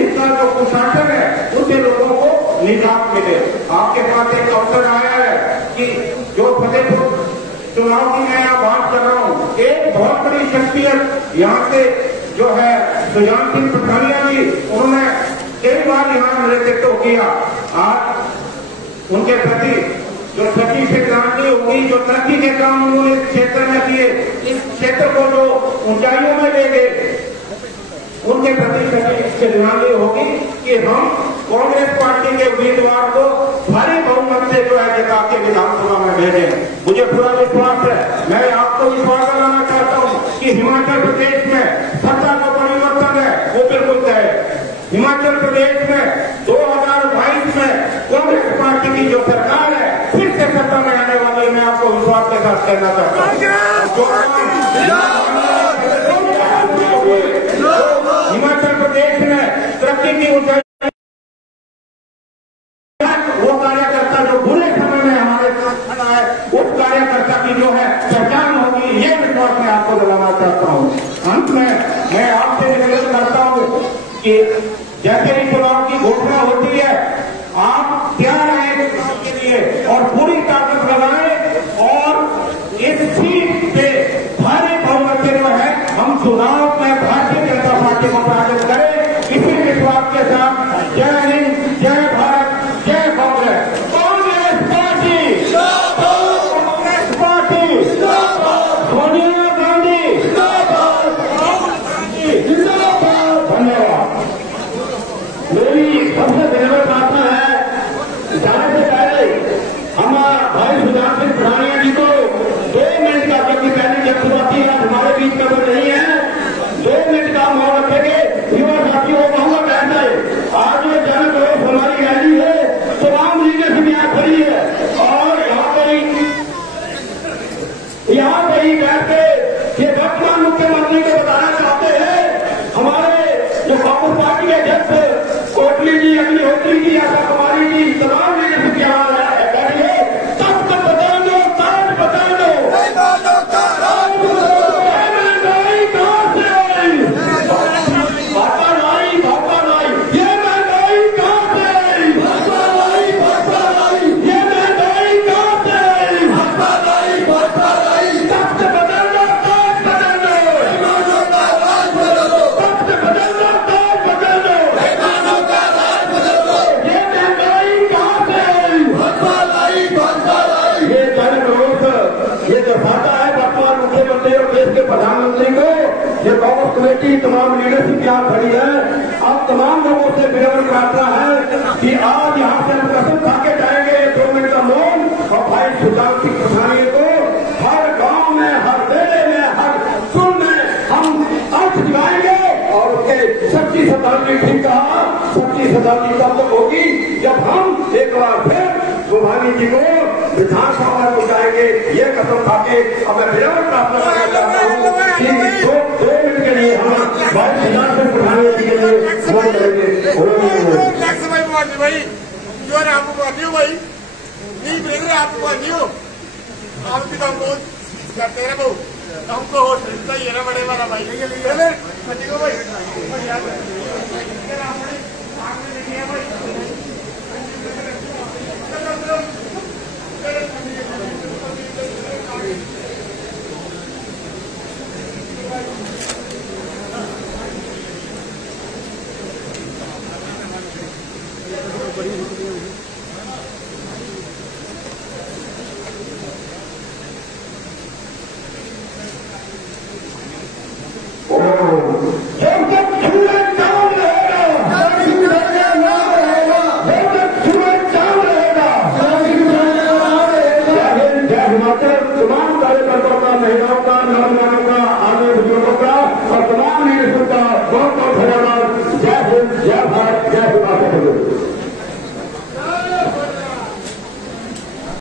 इनका जो कुशासन है उससे लोगों को निजात मिले। आपके पास एक अवसर आया है कि जो फतेहपुर चुनाव की मैं यहाँ बात कर रहा हूँ, एक बहुत बड़ी शख्सियत यहाँ से जो है सुजान सिंह पठानिया जी, उन्होंने कई बार यहाँ नेतृत्व किया। आज उनके प्रति जो सच्ची श्रद्धांजलि होगी, जो तरक्की के काम उन्होंने इस क्षेत्र में किए, इस क्षेत्र को जो ऊंचाइयों में ले गए, उनके प्रति सच्ची श्रद्धांजलि होगी कि हम कांग्रेस पार्टी के उम्मीदवार को भारी बहुमत से जो है जिता के विधानसभा में भेजें। मुझे पूरा विश्वास है, मैं आपको विश्वास दिलाना चाहता हूँ कि हिमाचल प्रदेश में सत्ता का परिवर्तन है वो बिल्कुल तय है। हिमाचल प्रदेश में 2022 में कांग्रेस पार्टी की जो सरकार है फिर से सत्ता में आने वाली है। मैं आपको विश्वास के साथ कहना चाहता हूँ। हिमाचल प्रदेश में तरक्की की ऊंचाई, वो कार्यकर्ता जो बुरे समय में हमारे साथ खड़ा है उस कार्यकर्ता की जो है पहचान होगी, ये विश्वास मैं आपको दिलाना चाहता हूँ। अंत में मैं आपसे निवेदन करता हूँ कि जैसे ही चुनाव की घोषणा होती है आप तैयार हैं चुनाव के लिए और पूरी ताकत लगाएं और इस सीट पे भारी बहुमत से जो है हम चुनाव में भारतीय जनता पार्टी को पराजित करें। इसी विश्वास के साथ जय हिंद, जय भारत, जय कांग्रेस। कांग्रेस पार्टी, कांग्रेस पार्टी, सोनिया गांधी, धन्यवाद। मेरी सबसे विनम्र प्रार्थना है, जाने से पहले हम भाई सुजान सिंह पठानिया जी को 2 मिनट का, क्योंकि पहले जब शुरुआती है हमारे बीच में तो नहीं है, 2 मिनट का मौन रखेंगे। युवा साथियों को कहूंगा बैठ जाए। आज ये जन आक्रोश हमारी रैली है, तमाम लीडरशिप यहाँ खड़ी है और यहाँ पर ही बैठ के ये वर्तमान मुख्यमंत्री को बताना चाहते हैं। हमारे जो कांग्रेस पार्टी के अध्यक्ष कोटली जी, अग्निहोत्री जी, आशा कुमारी जी, तमाम लीडरशिप यहाँ बैठिए। तख्त बदल दो, ताज बदल दो। महंगाई कहाँ से आई? भापा लाई, भापा लाई। ये महंगाई कहाँ से आई? भापा लाई, भापा लाई। ये महंगाई कहाँ से आई? भापा लाई, भापा लाई। तख्त बदल दो, ताज बदल दो। तख्त बदल दो, ताज बदल दो। ये महंगाई कहाँ से आई? भापा लाई, भापा लाई। ये जन आक्रोश ये दर्शाता है वर्तमान मुख्यमंत्री और देश के प्रधानमंत्री को। ये कांग्रेस कमेटी तमाम लीडरशिप यहाँ खड़ी है। अब तमाम लोगों से विनम्र प्रार्थना है कि आज यहाँ से हम कसम खा के जाएंगे 2 मिनट का मौन और भाई सुजान सिंह पठानिया को हर गांव में, हर बेड़े में, हर सुन में हम अर्थ दिखाएंगे और उसके सच्ची श्रद्धांजलि, ठीक कहा, सच्ची श्रद्धांजलि तब तक होगी जब हम एक बार फिर गोभानी जी को विधानसभा में पहुंचाएंगे। ये कसम खा के अब मैं विनम्र प्रार्थना करना चाहता हूँ कि 2 मिनट के लिए हम भाई सुजान सिंह पठानिया जी के लिए वोट करेंगे। भाई जो है आपको भाई नहीं मिल रहा, आपको आप भी तो बहुत करते हैं वो हमको हो सकता ही है ना बड़े वाला भाई हिमाचल